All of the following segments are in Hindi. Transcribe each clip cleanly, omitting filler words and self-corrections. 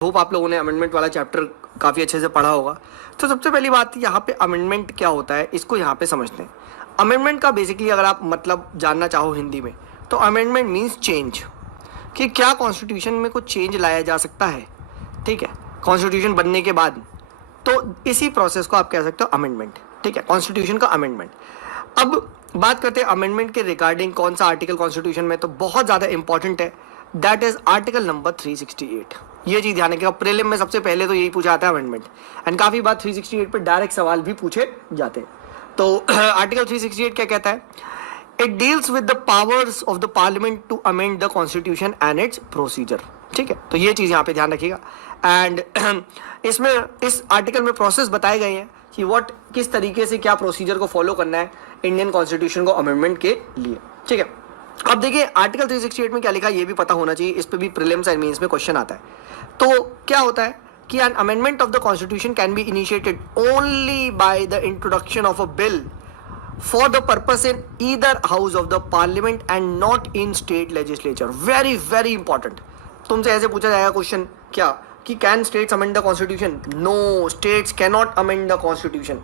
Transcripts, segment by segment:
होप आप लोगों ने अमेंडमेंट वाला चैप्टर काफ़ी अच्छे से पढ़ा होगा। तो सबसे पहली बात यहाँ पे अमेंडमेंट क्या होता है इसको यहाँ पे समझते हैं। अमेंडमेंट का बेसिकली अगर आप मतलब जानना चाहो हिंदी में तो अमेंडमेंट मीन्स चेंज, कि क्या कॉन्स्टिट्यूशन में कुछ चेंज लाया जा सकता है। ठीक है, कॉन्स्टिट्यूशन बनने के बाद तो इसी प्रोसेस को आप कह सकते हो अमेंडमेंट। ठीक है, कॉन्स्टिट्यूशन का अमेंडमेंट। अब बात करते हैं अमेंडमेंट के रिगार्डिंग कौन सा आर्टिकल कॉन्स्टिट्यूशन में तो बहुत ज़्यादा इंपॉर्टेंट है, दैट इज आर्टिकल नंबर 368। ये चीज़ ध्यान रखिएगा, प्रीलिम में सबसे पहले तो यही पूछा जाता है अमेंडमेंट, एंड काफ़ी बार 368 पे डायरेक्ट सवाल भी पूछे जाते हैं। तो आर्टिकल 368 क्या कहता है? It deals with the powers of the parliament to amend the constitution and its procedure. ठीक है, तो ये चीज़ यहाँ पे ध्यान रखिएगा। एंड इसमें इस आर्टिकल में प्रोसेस बताए गए हैं कि व्हाट किस तरीके से क्या प्रोसीजर को फॉलो करना है इंडियन कॉन्स्टिट्यूशन को अमेंडमेंट के लिए। ठीक है, अब देखिए आर्टिकल 368 में क्या लिखा है ये भी पता होना चाहिए, इस पे भी प्रीलिम्स एंड मेंस में क्वेश्चन आता है। तो क्या होता है कि an amendment of the constitution can be initiated only by the introduction of a bill for the purpose in either house of the parliament and not in state legislature. Very very important. तुमसे ऐसे पूछा जाएगा क्वेश्चन क्या कि can states amend the constitution? No, states can not amend the constitution.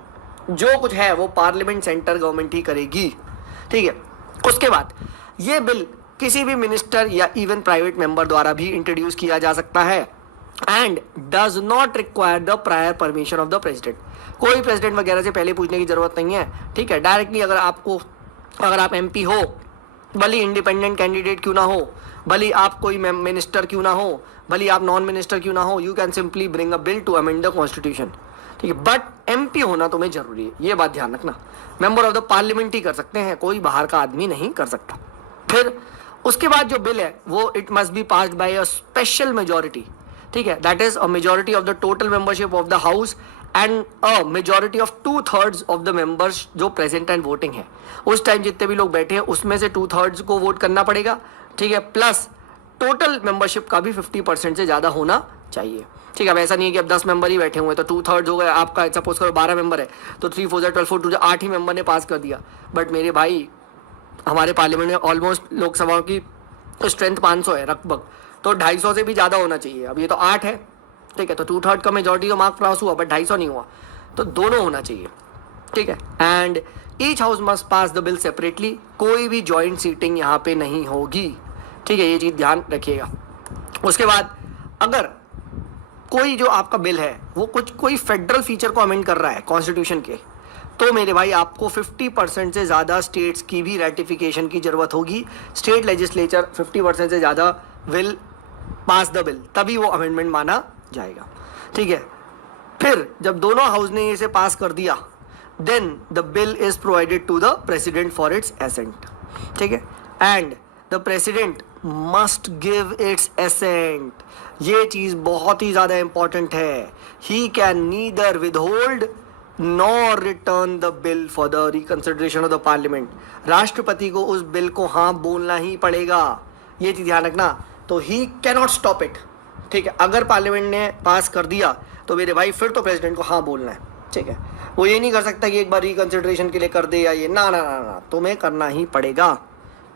जो कुछ है वो पार्लियामेंट सेंटर गवर्नमेंट ही करेगी। ठीक है, उसके बाद ये बिल किसी भी मिनिस्टर या इवन प्राइवेट मेंबर द्वारा भी इंट्रोड्यूस किया जा सकता है and does not require the prior permission of the president. कोई प्रेसिडेंट वगैरह से पहले पूछने की जरूरत नहीं है। ठीक है, डायरेक्टली अगर आप एमपी हो, भले इंडिपेंडेंट कैंडिडेट क्यों ना हो, भले आप कोई मिनिस्टर क्यों ना हो, भले आप नॉन मिनिस्टर क्यों ना हो, you can simply bring a bill to amend the constitution. ठीक है, बट एमपी होना तुम्हें जरूरी है, ये बात ध्यान रखना। मेंबर ऑफ द पार्लियामेंट ही कर सकते हैं, कोई बाहर का आदमी नहीं कर सकता। फिर उसके बाद जो बिल है वो it must be passed by a special majority. ठीक है, that is a majority of the total membership of the house and a majority of 2/3 of the members जो प्रेजेंट एंड वोटिंग है। उस टाइम जितने भी लोग बैठे हैं उसमें से 2/3 को वोट करना पड़ेगा। ठीक है, प्लस टोटल मेंबरशिप का भी 50% से ज़्यादा होना चाहिए। ठीक है, अब ऐसा नहीं है कि अब 10 मेंबर ही बैठे हुए हैं तो 2/3 हो गए आपका, सपोज करो 12 मेंबर है तो 3 4 12 4 2 8 ही मेंबर ने पास कर दिया। बट मेरे भाई हमारे पार्लियामेंट में ऑलमोस्ट लोकसभा की स्ट्रेंथ 500 है लगभग, तो 250 से भी ज़्यादा होना चाहिए। अब ये तो 8 है। ठीक है, तो 2/3 का मेजॉरिटी तो मार्क पास हुआ बट 250 नहीं हुआ, तो दोनों होना चाहिए। ठीक है, and each house must pass the bill separately. कोई भी जॉइंट सीटिंग यहाँ पे नहीं होगी। ठीक है, ये चीज़ ध्यान रखिएगा। उसके बाद अगर कोई जो आपका बिल है वो कोई फेडरल फीचर को अमेंड कर रहा है कॉन्स्टिट्यूशन के, तो मेरे भाई आपको 50% से ज़्यादा स्टेट्स की भी रेटिफिकेशन की ज़रूरत होगी। स्टेट लेजिस्लेचर 50% से ज़्यादा विल पास द बिल, तभी वो अमेंडमेंट माना जाएगा। ठीक है, फिर जब दोनों हाउस ने इसे पास कर दिया then the bill is provided to the president for its assent. ठीक है, and the president must give its assent. ये चीज़ बहुत ही ज़्यादा इंपॉर्टेंट है। He can neither withhold nor return the bill for the reconsideration of the parliament. राष्ट्रपति को उस बिल को हाँ बोलना ही पड़ेगा, ये चीज़ ध्यान रखना। तो ही कैनॉट स्टॉप इट। ठीक है, अगर पार्लियामेंट ने पास कर दिया तो मेरे भाई फिर तो प्रेसिडेंट को हाँ बोलना है। ठीक है, वो ये नहीं कर सकता कि एक बार रिकंसिडरेशन के लिए कर दे या ये, ना ना ना ना, तुम्हें करना ही पड़ेगा।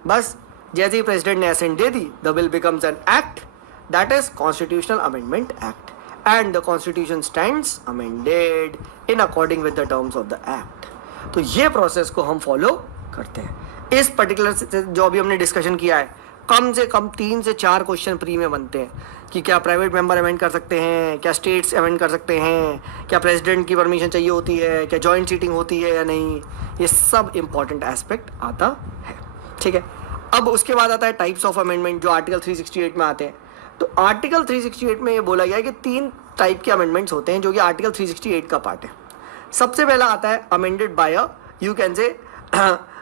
बस जैसे ही प्रेसिडेंट ने असेंट दे दी the bill becomes an act, that is constitutional amendment act and the constitution stands amended in according with the terms of the act। तो ये प्रोसेस को हम फॉलो करते हैं। इस पर्टिकुलर जो अभी हमने डिस्कशन किया है, कम से कम 3 से 4 क्वेश्चन प्री में बनते हैं कि क्या प्राइवेट मेंबर अमेंड कर सकते हैं, क्या स्टेट्स अमेंड कर सकते हैं, क्या प्रेसिडेंट की परमिशन चाहिए होती है, क्या जॉइंट सीटिंग होती है या नहीं, ये सब इंपॉर्टेंट एस्पेक्ट आता है। ठीक है, अब उसके बाद आता है टाइप्स ऑफ अमेंडमेंट जो आर्टिकल 368 में आते हैं। तो आर्टिकल 368 में ये बोला गया है कि 3 टाइप के अमेंडमेंट्स होते हैं जो कि आर्टिकल 368 का पार्ट है। सबसे पहला आता है अमेंडेड बाय यू कैन से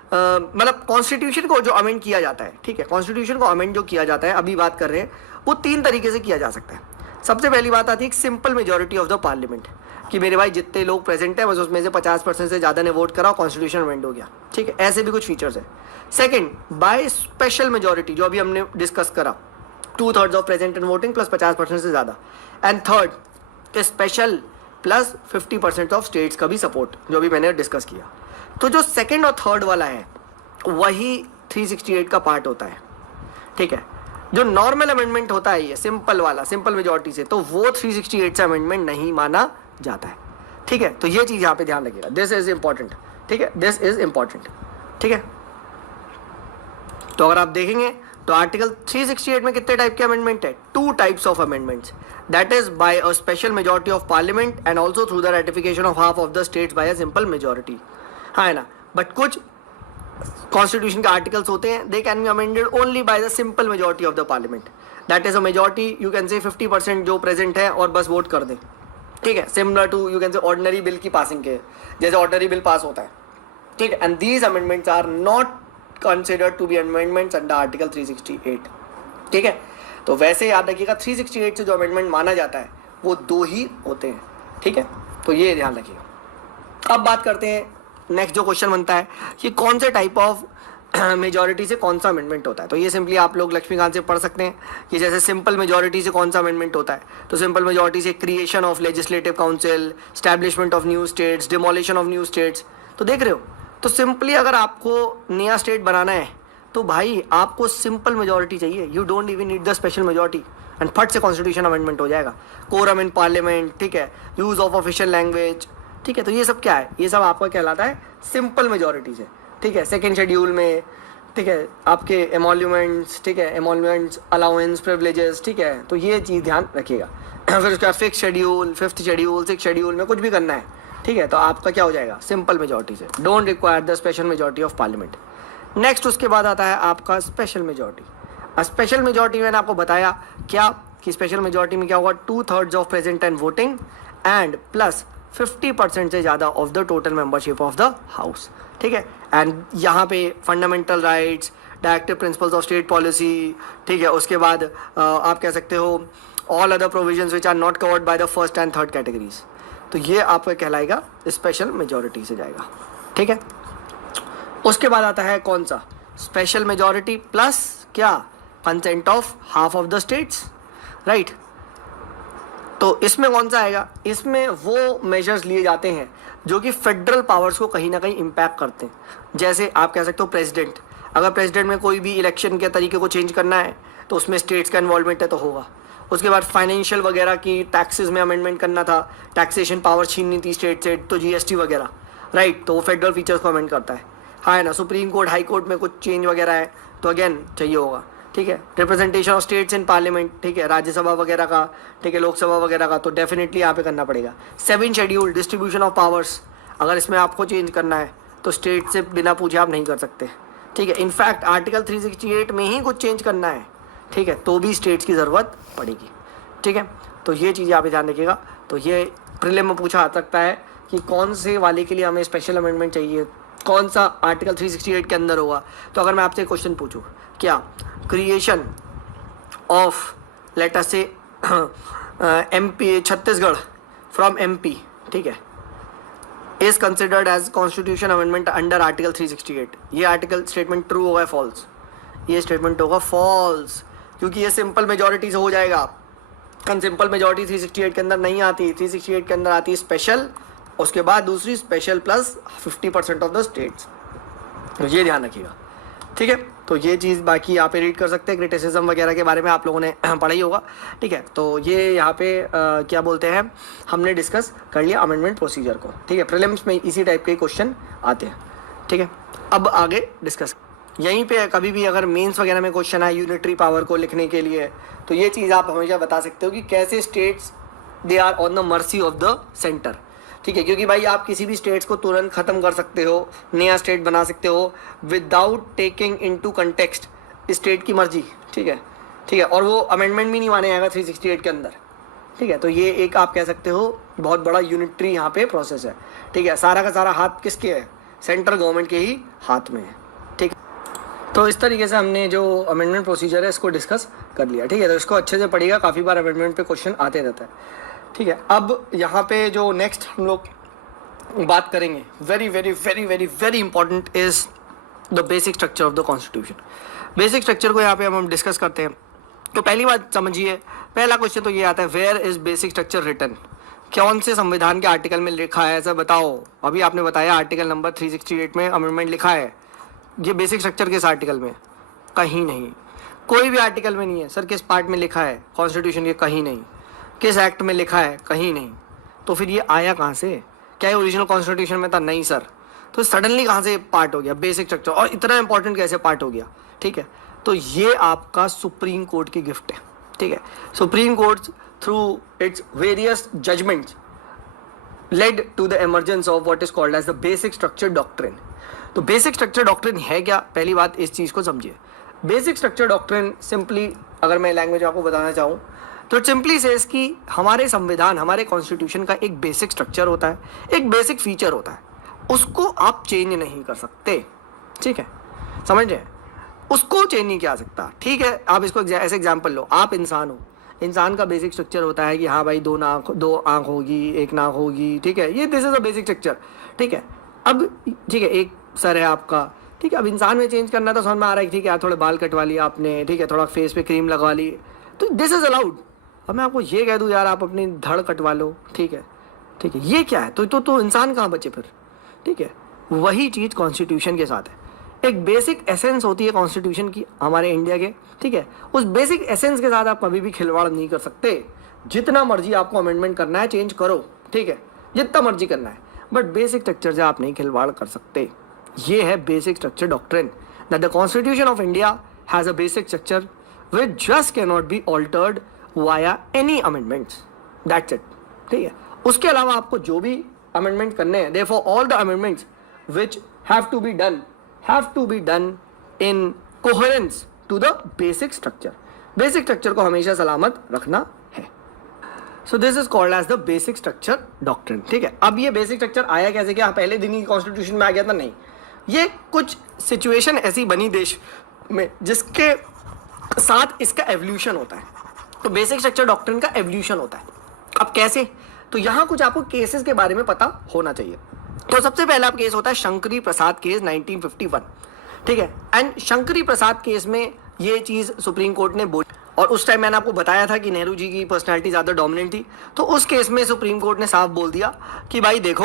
मतलब कॉन्स्टिट्यूशन को जो अमेंड किया जाता है। ठीक है, कॉन्स्टिट्यूशन को अमेंड जो किया जाता है, अभी बात कर रहे हैं, वो 3 तरीके से किया जा सकता है। सबसे पहली बात आती है simple majority of the parliament, कि मेरे भाई जितने लोग प्रेजेंट है बस उसमें से 50% से ज़्यादा ने वोट करा, कॉन्स्टिट्यूशन अमेंड हो गया। ठीक है, ऐसे भी कुछ फीचर्स है। सेकेंड, बाय स्पेशल मेजोरिटी जो अभी हमने डिस्कस करा, 2/3 of present and voting plus 50% से ज़्यादा। And third special plus 50% of states का भी सपोर्ट, जो भी मैंने डिस्कस किया। तो जो सेकंड और थर्ड वाला है वही 368 का पार्ट होता है। ठीक है, जो नॉर्मल अमेंडमेंट होता है ये सिंपल वाला, सिंपल मेजॉरिटी से, तो वो 368 से अमेंडमेंट नहीं माना जाता है। ठीक है, तो ये चीज़ यहाँ पे ध्यान रखिएगा, दिस इज इंपॉर्टेंट। ठीक है, दिस इज इंपॉर्टेंट। ठीक है, तो अगर आप देखेंगे तो आर्टिकल 368 में कितने टाइप के अमेंडमेंट है? 2 types of amendments, that is by a special majority of parliament and also through the ratification of half of the states by a simple majority. हाँ है ना, बट कुछ कॉन्स्टिट्यूशन के आर्टिकल्स होते हैं, they can be amended only by the simple majority of the parliament, that is a majority you can से 50% जो प्रेजेंट है और बस वोट कर दें। ठीक है, similar to you can say ordinary bill की पासिंग के, जैसे ऑर्डिनरी बिल पास होता है। ठीक है, and these amendments are not considered to be amendments under article 368। ठीक है, तो वैसे याद रखिएगा 368 से जो अमेंडमेंट माना जाता है वो 2 ही होते हैं। ठीक है, तो ये ध्यान रखिएगा। अब बात करते हैं, नेक्स्ट जो क्वेश्चन बनता है कि कौन से टाइप ऑफ मेजॉरिटी से कौन सा अमेंडमेंट होता है। तो ये सिंपली आप लोग लक्ष्मीकांत से पढ़ सकते हैं कि जैसे सिंपल मेजॉरिटी से कौन सा अमेंडमेंट होता है। तो सिंपल मेजॉरिटी से creation of legislative council, establishment of new states, demolition of new states. तो देख रहे हो, तो सिंपली अगर आपको नया स्टेट बनाना है तो भाई आपको सिंपल मेजॉरिटी चाहिए, you don't even need the special majority, and फट से कॉन्स्टिट्यूशन अमेंडमेंट हो जाएगा। कोरम इन पार्लियामेंट, ठीक है, यूज ऑफ ऑफिशियल लैंग्वेज, ठीक है, तो ये सब क्या है, ये सब आपका कहलाता है सिंपल मेजॉरिटी से। ठीक है, सेकेंड शेड्यूल में, ठीक है, आपके एमोल्यूमेंट्स, ठीक है, एमोल्यूमेंट्स, अलाउंस, प्रिविलेजेस, ठीक है, तो ये चीज़ ध्यान रखिएगा। फिर उसका fix schedule, 5th schedule, 6th schedule में कुछ भी करना है, ठीक है, तो आपका क्या हो जाएगा, सिंपल मेजॉरिटी से, don't require the special majority of parliament. Next उसके बाद आता है आपका स्पेशल मेजॉरिटी। स्पेशल मेजॉरिटी मैंने आपको बताया क्या कि स्पेशल मेजॉरिटी में क्या होगा, 2/3 of present and voting and plus 50% से ज़्यादा of the total membership of the house. ठीक है, एंड यहाँ पे fundamental rights, directive principles of state policy, ठीक है, उसके बाद आप कह सकते हो all other provisions which are not covered by the first and third categories. तो ये आपका कहलाएगा स्पेशल मेजॉरिटी से जाएगा। ठीक है, उसके बाद आता है कौन सा, स्पेशल मेजॉरिटी प्लस क्या, consent of half of the states, right. तो इसमें कौन सा आएगा, इसमें वो मेजर्स लिए जाते हैं जो कि फेडरल पावर्स को कहीं ना कहीं इम्पैक्ट करते हैं। जैसे आप कह सकते हो प्रेसिडेंट, अगर प्रेसिडेंट में कोई भी इलेक्शन के तरीके को चेंज करना है तो उसमें स्टेट्स का इन्वॉल्वमेंट है तो होगा। उसके बाद फाइनेंशियल वगैरह की टैक्सेस में अमेंडमेंट करना था, टैक्सेशन पावर छीननी थी स्टेट से, तो जीएसटी वगैरह, राइट, तो वो फेडरल फीचर्स को अमेंड करता है। हाँ है ना, सुप्रीम कोर्ट, हाई कोर्ट में कुछ चेंज वगैरह है तो अगेन चाहिए होगा। ठीक है, representation of states in parliament, ठीक है, राज्यसभा वगैरह का, ठीक है, लोकसभा वगैरह का, तो डेफिनेटली यहाँ पे करना पड़ेगा। 7th schedule, distribution of powers, अगर इसमें आपको चेंज करना है तो स्टेट से बिना पूछे आप नहीं कर सकते। ठीक है, इनफैक्ट आर्टिकल 368 में ही कुछ चेंज करना है, ठीक है, तो भी स्टेट्स की ज़रूरत पड़ेगी। ठीक है, तो ये चीज़ आप ध्यान रखिएगा। तो ये प्रीलिम में पूछा आ सकता है कि कौन से वाले के लिए हमें स्पेशल अमेंडमेंट चाहिए, कौन सा आर्टिकल 368 के अंदर होगा। तो अगर मैं आपसे क्वेश्चन पूछूँ, क्या क्रिएशन ऑफ लेट अस से एमपी छत्तीसगढ़ फ्रॉम एमपी, ठीक है, is considered as constitution amendment under article 368, ये आर्टिकल स्टेटमेंट ट्रू होगा फॉल्स, ये स्टेटमेंट होगा फॉल्स, क्योंकि ये सिंपल मेजॉरिटी से हो जाएगा। सिंपल मेजॉरिटी 368 के अंदर नहीं आती, 368 के अंदर आती है स्पेशल, उसके बाद दूसरी special plus 50% of the states. तो ये ध्यान रखिएगा। ठीक है, तो ये चीज़ बाकी यहाँ पे रीड कर सकते हैं, क्रिटिसिज्म वगैरह के बारे में आप लोगों ने पढ़ा ही होगा। ठीक है, तो ये यहाँ पे क्या बोलते हैं, हमने डिस्कस कर लिया अमेंडमेंट प्रोसीजर को। ठीक है, प्रीलिम्स में इसी टाइप के क्वेश्चन आते हैं। ठीक है, अब आगे डिस्कस यहीं पे कभी भी अगर मेंस वगैरह में क्वेश्चन आए यूनिटरी पावर को लिखने के लिए, तो ये चीज़ आप हमेशा बता सकते हो कि कैसे states they are on the mercy of the centre. ठीक है, क्योंकि भाई आप किसी भी स्टेट्स को तुरंत ख़त्म कर सकते हो, नया स्टेट बना सकते हो without taking into context state की मर्जी। ठीक है, ठीक है, और वो अमेंडमेंट भी नहीं माने जाएगा 368 के अंदर। ठीक है, तो ये एक आप कह सकते हो बहुत बड़ा यूनिटरी यहाँ पे प्रोसेस है। ठीक है, सारा का सारा हाथ किसके है, सेंट्रल गवर्नमेंट के ही हाथ में है। ठीक है, तो इस तरीके से हमने जो अमेंडमेंट प्रोसीजर है इसको डिस्कस कर लिया। ठीक है, तो इसको अच्छे से पढ़िएगा, काफ़ी बार अमेंडमेंट पे क्वेश्चन आते रहता है। ठीक है, अब यहाँ पे जो नेक्स्ट हम लोग बात करेंगे, very very very very very important is the basic structure of the constitution. Basic structure को यहाँ पे हम डिस्कस करते हैं। तो पहली बात समझिए, पहला क्वेश्चन तो ये आता है, where is basic structure written, कौन से संविधान के आर्टिकल में लिखा है, ऐसा बताओ। अभी आपने बताया आर्टिकल नंबर 368 में अमेंडमेंट लिखा है, ये बेसिक स्ट्रक्चर किस आर्टिकल में, कहीं नहीं। कोई भी आर्टिकल में नहीं है। सर किस पार्ट में लिखा है कॉन्स्टिट्यूशन के? कहीं नहीं। किस एक्ट में लिखा है? कहीं नहीं। तो फिर ये आया कहाँ से? क्या ये ओरिजिनल कॉन्स्टिट्यूशन में था? नहीं सर। तो सडनली कहाँ से पार्ट हो गया बेसिक स्ट्रक्चर, और इतना इंपॉर्टेंट कैसे पार्ट हो गया? ठीक है, तो ये आपका सुप्रीम कोर्ट की गिफ्ट है। ठीक है, supreme court through its various judgments led to the emergence of what is called as the basic structure doctrine. तो बेसिक स्ट्रक्चर डॉक्ट्रिन है क्या? पहली बात इस चीज़ को समझिए। बेसिक स्ट्रक्चर डॉक्ट्रिन सिंपली, अगर मैं लैंग्वेज आपको बताना चाहूँ तो सिंपली सेज कि हमारे संविधान, हमारे कॉन्स्टिट्यूशन का एक बेसिक स्ट्रक्चर होता है, एक बेसिक फीचर होता है, उसको आप चेंज नहीं कर सकते। ठीक है, समझ रहे? उसको चेंज नहीं किया जा सकता। ठीक है, आप इसको ऐसे एग्जाम्पल लो, आप इंसान हो, इंसान का बेसिक स्ट्रक्चर होता है कि हाँ भाई दो आँख होगी, एक नाक होगी। ठीक है, ये this is a basic structure. ठीक है, अब ठीक है, एक सर है आपका। ठीक है, अब इंसान में चेंज करना तो समझ में आ रहा है। ठीक है, थोड़े बाल कटवा लिए आपने, ठीक है, थोड़ा फेस पे क्रीम लगवा ली, तो दिस इज अलाउड। अब मैं आपको ये कह दूँ यार आप अपनी धड़ कटवा लो, ठीक है, ये क्या है? तो इंसान कहाँ बचे फिर? ठीक है, वही चीज़ कॉन्स्टिट्यूशन के साथ है। एक बेसिक एसेंस होती है कॉन्स्टिट्यूशन की हमारे इंडिया के। ठीक है, उस बेसिक एसेंस के साथ आप कभी भी खिलवाड़ नहीं कर सकते। जितना मर्जी आपको अमेंडमेंट करना है चेंज करो, ठीक है, जितना मर्जी करना है, बट बेसिक स्ट्रक्चर से आप नहीं खिलवाड़ कर सकते। ये है basic structure doctrine, that the constitution of India has a basic structure which just can not be altered via any amendments, that's it. ठीक है, उसके अलावा आपको जो भी अमेंडमेंट करने हैं, therefore all the amendments which have to be done in coherence to the basic structure. Basic structure को हमेशा सलामत रखना है। So this is called as the basic structure doctrine. ठीक है, अब ये बेसिक स्ट्रक्चर आया कैसे? क्या पहले दिन ही कॉन्स्टिट्यूशन में आ गया था? नहीं, ये कुछ सिचुएशन ऐसी बनी देश में जिसके साथ इसका एवोल्यूशन होता है। तो बेसिक स्ट्रक्चर डॉक्ट्रिन का एवोल्यूशन होता है। अब कैसे? तो यहाँ कुछ आपको केसेस के बारे में पता होना चाहिए। तो सबसे पहला केस होता है शंकरी प्रसाद केस 1951। ठीक है, एंड शंकरी प्रसाद केस में ये चीज़ सुप्रीम कोर्ट ने बोली, और उस टाइम मैंने आपको बताया था कि नेहरू जी की पर्सनालिटी ज़्यादा डोमिनेंट थी। तो उस केस में सुप्रीम कोर्ट ने साफ बोल दिया कि भाई देखो,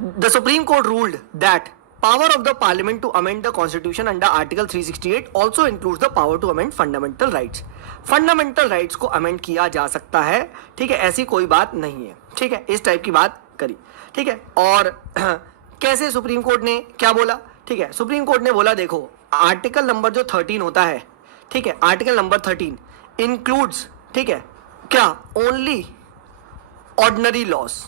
the supreme court ruled that power of the parliament to amend the constitution under article 368 also includes the power to amend fundamental rights. Fundamental rights को अमेंड किया जा सकता है। ठीक है, ऐसी कोई बात नहीं है। ठीक है, इस टाइप की बात करी। ठीक है, और कैसे सुप्रीम कोर्ट ने क्या बोला? ठीक है, सुप्रीम कोर्ट ने बोला देखो, आर्टिकल नंबर जो 13 होता है, ठीक है, आर्टिकल नंबर 13 इंक्लूड्स, ठीक है, क्या? Only ordinary loss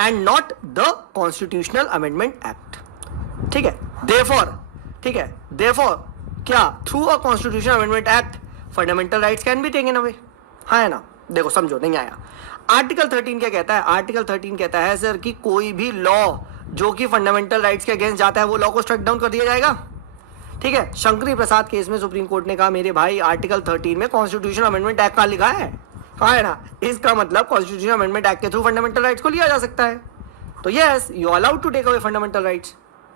and not the constitutional amendment act. ठीक है, देयरफॉर, ठीक है, देयरफॉर क्या? Through a constitutional amendment act fundamental rights can be taken away. हाँ है ना? देखो समझो, नहीं आया। आर्टिकल 13 क्या कहता है? आर्टिकल 13 कहता है सर कि कोई भी लॉ जो कि फंडामेंटल राइट्स के अगेंस्ट जाता है वो लॉ को स्ट्राइक डाउन कर दिया जाएगा। ठीक है, शंकरी प्रसाद केस में सुप्रीम कोर्ट ने कहा मेरे भाई आर्टिकल 13 में कॉन्स्टिट्यूशनल अमेंडमेंट एक्ट कहाँ लिखा है? हाँ है ना? इसका मतलब कॉन्स्टिट्यूशनल अमेंडमेंट एक्ट के थ्रू फंडामेंटल राइट्स को लिया जा सकता है। तो yes, you allowed to take away fundamental rights.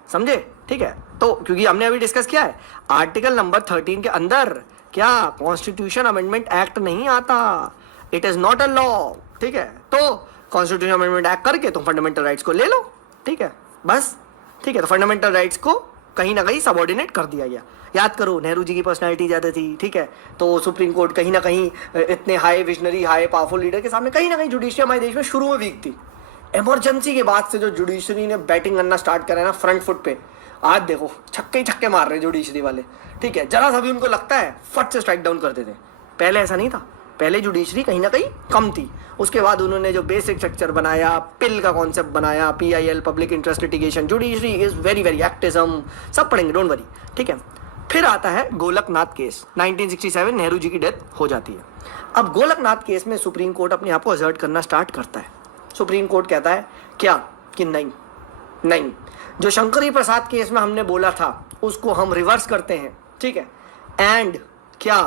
समझे? ठीक है, तो क्योंकि हमने अभी डिस्कस किया है आर्टिकल नंबर 13 के अंदर क्या कॉन्स्टिट्यूशन अमेंडमेंट एक्ट नहीं आता, it is not a law. ठीक है, तो कॉन्स्टिट्यूशन अमेंडमेंट एक्ट करके तुम फंडामेंटल राइट्स को ले लो। ठीक है, बस। ठीक है, तो फंडामेंटल राइट्स को कहीं ना कहीं सबऑर्डिनेट कर दिया गया। याद करो, नेहरू जी की पर्सनालिटी ज़्यादा थी। ठीक है, तो सुप्रीम कोर्ट कहीं ना कहीं इतने high visionary, high powerful leader के सामने कहीं ना कहीं जुडिशरी हमारे देश में शुरू में वीक थी। इमरजेंसी के बाद से जो जुडिशरी ने बैटिंग करना स्टार्ट करा है ना फ्रंट फुट पे, आज देखो छक्के ही छक्के मार रहे हैं जुडिशरी वाले। ठीक है, जरा सा भी उनको लगता है फट से स्ट्राइक डाउन करते थे। पहले ऐसा नहीं था, पहले जुडिशरी कहीं ना कहीं कम थी। उसके बाद उन्होंने जो बेसिक स्ट्रक्चर बनाया, पिल का कॉन्सेप्ट बनाया, PIL public interest litigation, judiciary is very very activism, सब पढ़ेंगे, डोंट वरी। ठीक है, फिर आता है गोलकनाथ केस 1967, नेहरू जी की डेथ हो जाती है। अब गोलकनाथ केस में सुप्रीम कोर्ट अपने आप को असर्ट करना स्टार्ट करता है। सुप्रीम कोर्ट कहता है क्या? कि नहीं, जो शंकरी प्रसाद केस में हमने बोला था उसको हम रिवर्स करते हैं। ठीक है, एंड क्या?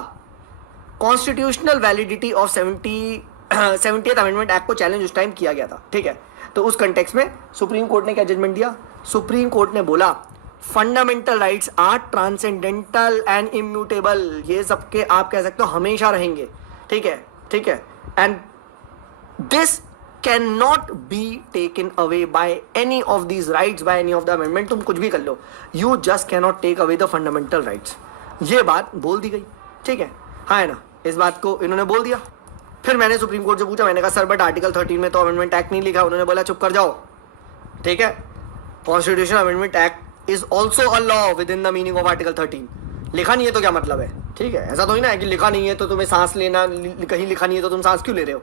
Constitutional validity of 70th amendment act को चैलेंज उस टाइम किया गया था। ठीक है, तो उस कंटेक्स्ट में सुप्रीम कोर्ट ने क्या जजमेंट दिया? सुप्रीम कोर्ट ने बोला fundamental rights are transcendental and immutable. ये सबके आप कह सकते हो हमेशा रहेंगे। ठीक है, and this can not be taken away by any of these rights, by any of the amendment. तुम कुछ भी कर लो, you just can not take away the fundamental rights. ये बात बोल दी गई, ठीक है, हाँ है ना, इस बात को इन्होंने बोल दिया। फिर मैंने सुप्रीम कोर्ट से पूछा, मैंने कहा सर बट आर्टिकल 13 में तो अमेंडमेंट एक्ट नहीं लिखा। उन्होंने बोला चुप कर जाओ, ठीक है, constitution amendment act is also a law with in the meaning of article 13। लिखा नहीं है तो क्या मतलब है, ठीक है, ऐसा तो ही ना है कि लिखा नहीं है तो तुम्हें सांस लेना, कहीं लिखा नहीं है तो तुम सांस क्यों ले रहे हो,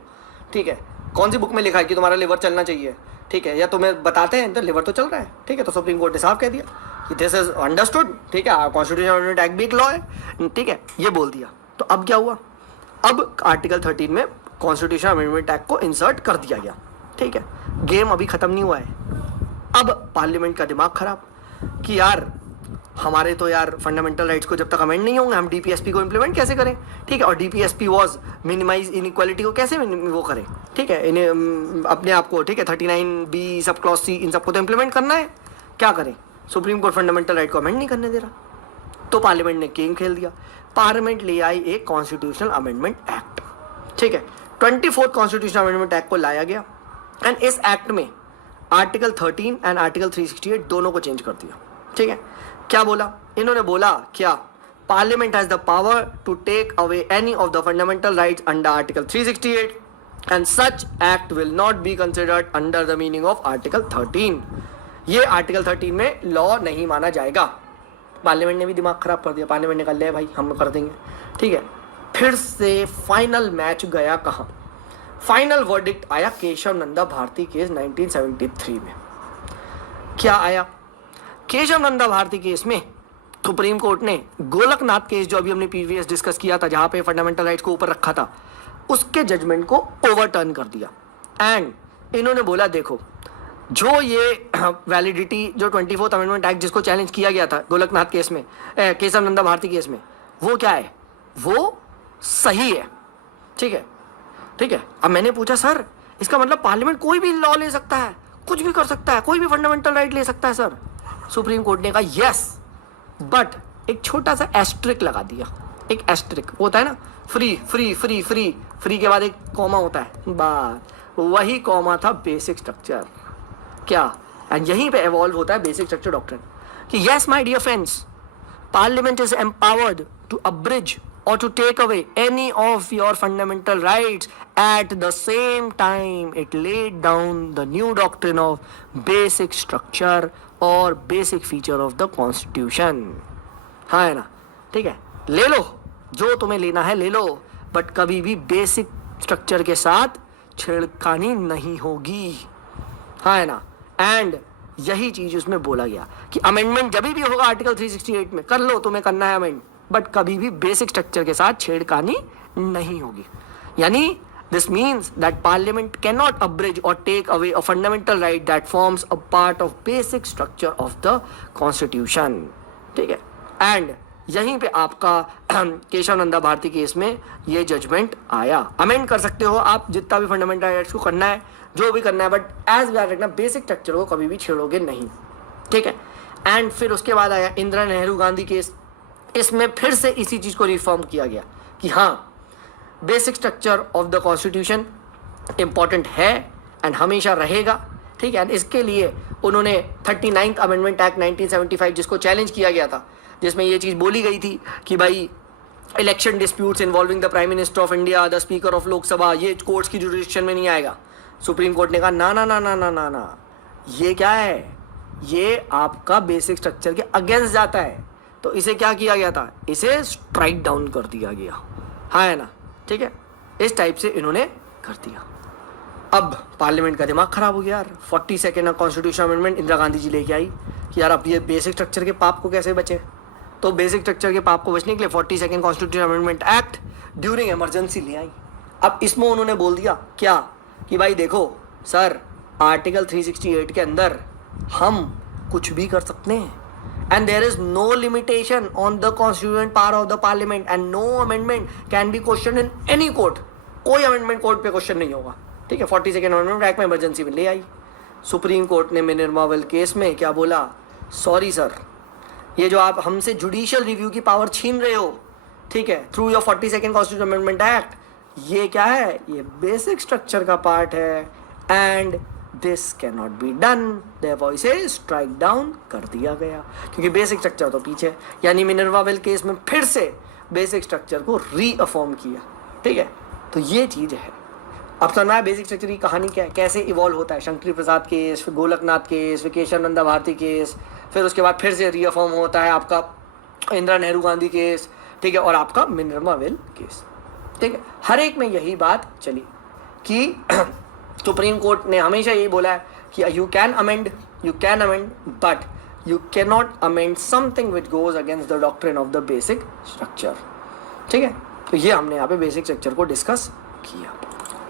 ठीक है, कौन सी बुक में लिखा है कि तुम्हारा लिवर चलना चाहिए, ठीक है, या तुम्हें बताते हैं तो लिवर तो चल रहा है, ठीक है, तो सुप्रीम कोर्ट ने साफ कह दिया कि दिस इज अंडरस्टूड, ठीक है, कॉन्स्टिट्यूशन अमेंडमेंट एक्ट भी एक लॉ है, ठीक है, ये बोल दिया। तो अब क्या हुआ, अब आर्टिकल 13 में कॉन्स्टिट्यूशन अमेंडमेंट एक्ट को इंसर्ट कर दिया गया, ठीक है, गेम अभी खत्म नहीं हुआ है। अब पार्लियामेंट का दिमाग खराब कि यार हमारे तो यार फंडामेंटल राइट्स को जब तक अमेंड नहीं होंगे हम डीपीएसपी को इम्प्लीमेंट कैसे करें, ठीक है, और डीपीएसपी वाज मिनिमाइज इनइक्वालिटी को कैसे वो करें, ठीक है, इन्हें अपने आप को, ठीक है, 39B सब क्लॉज सी इन सबको तो इम्प्लीमेंट करना है, क्या करें, सुप्रीम कोर्ट फंडामेंटल राइट को अमेंड नहीं करने दे रहा। तो पार्लियामेंट ने गेम खेल दिया, पार्लियामेंट ले आई एक कॉन्स्टिट्यूशनल अमेंडमेंट एक्ट, ठीक है, 24th कॉन्स्टिट्यूशनल अमेंडमेंट एक्ट को लाया गया एंड इस एक्ट में आर्टिकल 13 एंड आर्टिकल 368 दोनों को चेंज कर दिया, ठीक है। क्या बोला इन्होंने, बोला क्या, parliament has the power to take away any of the fundamental rights under article 368 and such act will not be considered under the meaning of article 13। ये आर्टिकल 13 में लॉ नहीं माना जाएगा। पार्लियामेंट ने भी दिमाग खराब कर दिया, पार्लियामेंट ने कहा ले भाई हम कर देंगे, ठीक है। फिर से फाइनल मैच गया कहाँ, फाइनल वर्डिक्ट आया केशव नंदा भारती केस 1973 में। क्या आया, केशव नंदा भारती केस में सुप्रीम कोर्ट ने गोलकनाथ केस जो अभी हमने प्रीवियस डिस्कस किया था जहां पे फंडामेंटल राइट्स को ऊपर रखा था, उसके जजमेंट को ओवरटर्न कर दिया एंड इन्होंने बोला देखो जो ये वैलिडिटी जो 24th अमेंडमेंट एक्ट जिसको चैलेंज किया गया था गोलकनाथ केस में, केशव नंदा भारती केस में, वो क्या है, वो सही है, ठीक है, ठीक है। अब मैंने पूछा सर इसका मतलब पार्लियामेंट कोई भी लॉ ले सकता है, कुछ भी कर सकता है, कोई भी फंडामेंटल राइट ले सकता है सर। सुप्रीम कोर्ट ने कहा यस बट एक छोटा सा एस्ट्रिक लगा दिया, एक एस्ट्रिक होता है ना, free free free free free के बाद एक कॉमा होता है, बात वही कॉमा था बेसिक स्ट्रक्चर। क्या, एंड यहीं पे इवॉल्व होता है बेसिक स्ट्रक्चर डॉक्ट्रिन कि yes my dear friends, parliament is empowered to abridge or to take away any of your fundamental rights at the same time it laid down the new doctrine of basic structure or basic feature of the constitution। हाँ है ना, ठीक है, ले लो जो तुम्हें लेना है ले लो, बट कभी भी बेसिक स्ट्रक्चर के साथ छेड़खानी नहीं होगी, हाँ है ना। एंड यही चीज उसमें बोला गया कि अमेंडमेंट जब भी होगा आर्टिकल 368 में कर लो, तुम्हें करना है अमेंड, बट कभी भी बेसिक स्ट्रक्चर के साथ छेड़खानी नहीं होगी। यानी this means that parliament can not abridge और take away a fundamental right that forms a part of basic structure of the constitution, ठीक है। एंड यहीं पे आपका केशव नंदा भारती केस में ये जजमेंट आया। अमेंड कर सकते हो आप जितना भी फंडामेंटल राइट्स को करना है, जो भी करना है, बट एज याद रखना बेसिक स्ट्रक्चर को कभी भी छेड़ोगे नहीं, ठीक है। एंड फिर उसके बाद आया इंदिरा नेहरू गांधी केस, इसमें फिर से इसी चीज को रिफॉर्म किया गया कि हाँ basic structure of the constitution important है एंड हमेशा रहेगा, ठीक है। एंड इसके लिए उन्होंने 39th अमेंडमेंट एक्ट 1975 जिसको चैलेंज किया गया था, जिसमें ये चीज़ बोली गई थी कि भाई election disputes involving the prime minister of India, the speaker of Lok Sabha, ये कोर्ट्स की जुरिडिक्शन में नहीं आएगा। सुप्रीम कोर्ट ने कहा ना ना ना ना ना ना ना, ये क्या है, ये आपका बेसिक स्ट्रक्चर के अगेंस्ट जाता है, तो इसे क्या किया गया था, इसे स्ट्राइक डाउन कर दिया गया, हाँ है ना, ठीक है। इस टाइप से इन्होंने कर दिया। अब पार्लियामेंट का दिमाग खराब हो गया यार। 42nd constitution amendment Indira Gandhi ji लेके आई कि यार अब ये बेसिक स्ट्रक्चर के पाप को कैसे बचे, तो बेसिक स्ट्रक्चर के पाप को बचने के लिए 42nd constitution amendment act during emergency ले आई। अब इसमें उन्होंने बोल दिया क्या कि भाई देखो सर, आर्टिकल 368 के अंदर हम कुछ भी कर सकते हैं and there is no limitation on the constituent power of the parliament and no amendment can be questioned in any court। कोई अमेंडमेंट कोर्ट पे क्वेश्चन नहीं होगा, ठीक है। 42nd अमेंडमेंट एक्ट में इमरजेंसी में ले आई। सुप्रीम कोर्ट ने मिनर्वावेल केस में क्या बोला, सॉरी सर, ये जो आप हमसे जुडिशियल रिव्यू की पावर छीन रहे हो, ठीक है, through your 42nd constitution amendment act, ये क्या है, ये बेसिक स्ट्रक्चर का पार्ट है and this can not be done, therefore इसे स्ट्राइक डाउन कर दिया गया, क्योंकि बेसिक स्ट्रक्चर तो पीछे है। यानी मिनर्वा वेल केस में फिर से बेसिक स्ट्रक्चर को रीअफॉर्म किया, ठीक है। तो ये चीज़ है। अब समझ में बेसिक स्ट्रक्चर की कहानी क्या है, कैसे इवॉल्व होता है। शंकरी प्रसाद केस, फिर गोलकनाथ केस, फिर केशवानंदा भारती केस, फिर उसके बाद फिर से रीअफॉर्म होता है आपका इंदिरा नेहरू गांधी केस, ठीक है, और आपका मिनर्वा वेल केस, ठीक है। हर एक में यही बात चली कि सुप्रीम कोर्ट ने हमेशा यही बोला है कि you can amend, but you can not amend something which goes against the doctrine of the basic structure, ठीक है। तो ये हमने यहाँ पे बेसिक स्ट्रक्चर को डिस्कस किया।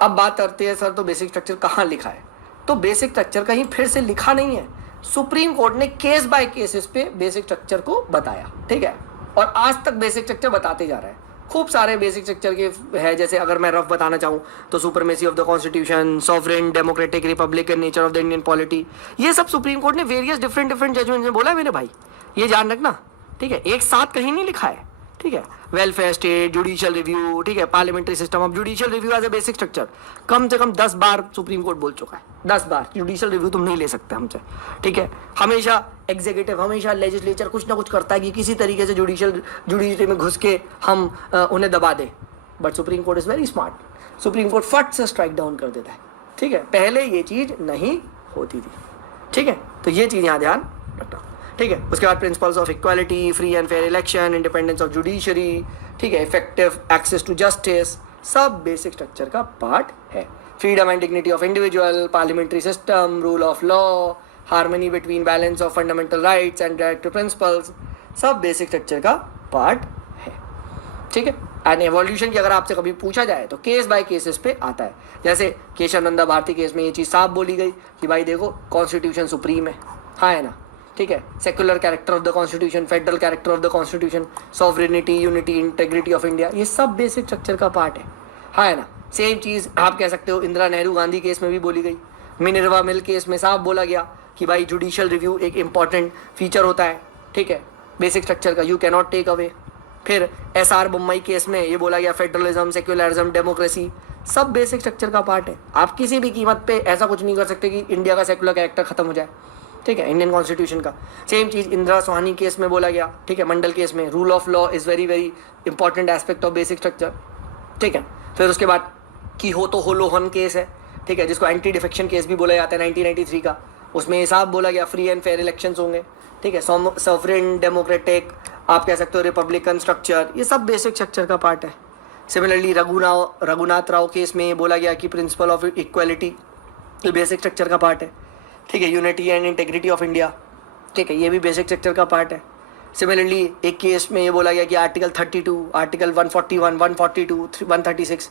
अब बात करते हैं सर तो बेसिक स्ट्रक्चर कहाँ लिखा है। तो बेसिक स्ट्रक्चर कहीं फिर से लिखा नहीं है, सुप्रीम कोर्ट ने केस बाय केसेस पे बेसिक स्ट्रक्चर को बताया, ठीक है। और आज तक बेसिक स्ट्रक्चर बताते जा रहा है। खूब सारे बेसिक स्ट्रक्चर के है, जैसे अगर मैं रफ बताना चाहूँ तो supremacy of the constitution, sovereign, democratic, Republican nature of the Indian polity, ये सब सुप्रीम कोर्ट ने वेरियस डिफरेंट जजमेंट में बोला है मेरे भाई, ये जान रखना, ठीक है। एक साथ कहीं नहीं लिखा है, ठीक है। वेलफेयर स्टेट, जुडिशियल रिव्यू, ठीक है, parliamentary system of judicial review as a basic structure कम से कम 10 बार सुप्रीम कोर्ट बोल चुका है, 10 बार। जुडिशियल रिव्यू तुम नहीं ले सकते हमसे, ठीक है। हमेशा एग्जीक्यूटिव, हमेशा लेजिस्लेचर कुछ ना कुछ करता है कि किसी तरीके से जुडिशरी में घुस के हम उन्हें दबा दें, but supreme court is very smart. Supreme court फट से स्ट्राइक डाउन कर देता है, ठीक है। पहले ये चीज़ नहीं होती थी, ठीक है। तो ये चीज़ यहाँ ध्यान रखना, ठीक है। उसके बाद principles of equality, free and fair election, independence of judiciary, ठीक है, इफेक्टिव एक्सेस टू जस्टिस, सब बेसिक स्ट्रक्चर का पार्ट है। Freedom and dignity of individual, parliamentary system, rule of law, harmony between balance of fundamental rights and directive principles, सब बेसिक स्ट्रक्चर का पार्ट है, ठीक है। एंड एवोल्यूशन की अगर आपसे कभी पूछा जाए तो केस बाय केसेस पे आता है। जैसे केशवानंदा भारती केस में ये चीज़ साफ बोली गई कि भाई देखो कॉन्स्टिट्यूशन सुप्रीम है, हाँ है ना, ठीक है। Secular character of the constitution, federal character of the constitution, sovereignty, unity, integrity of India, ये सब बेसिक स्ट्रक्चर का पार्ट है, हाँ है ना। सेम चीज़ आप कह सकते हो इंदिरा नेहरू गांधी केस में भी बोली गई। मिनर्वा मिल केस में साफ बोला गया कि भाई जुडिशियल रिव्यू एक इंपॉर्टेंट फीचर होता है, ठीक है, बेसिक स्ट्रक्चर का, you can not take away. फिर SR बम्बई केस में ये बोला गया फेडरलिज्म, सेक्युलरिज्म, डेमोक्रेसी, सब बेसिक स्ट्रक्चर का पार्ट है। आप किसी भी कीमत पे ऐसा कुछ नहीं कर सकते कि इंडिया का सेक्युलर कैरेक्टर खत्म हो जाए, ठीक है, इंडियन कॉन्स्टिट्यूशन का। सेम चीज़ इंदिरा सोहानी केस में बोला गया, ठीक है, मंडल केस में rule of law is very very important aspect of basic structure, ठीक है। फिर उसके बाद की हो तो होलोहन केस है, ठीक है, जिसको एंटी डिफेक्शन केस भी बोला जाता है 1993 का, उसमें हिसाब बोला गया फ्री एंड फेयर इलेक्शंस होंगे, ठीक है। सॉवरेन, डेमोक्रेटिक, आप कह सकते हो रिपब्लिकन स्ट्रक्चर, ये सब बेसिक स्ट्रक्चर का पार्ट है। सिमिलरली रघुनाथ राव केस में बोला गया कि प्रिंसिपल ऑफ इक्वालिटी ये बेसिक स्ट्रक्चर का पार्ट है, ठीक है। Unity and integrity of India, ठीक है, ये भी बेसिक स्ट्रक्चर का पार्ट है। सिमिलरली एक केस में ये बोला गया कि आर्टिकल 32, आर्टिकल 141, 142, 136,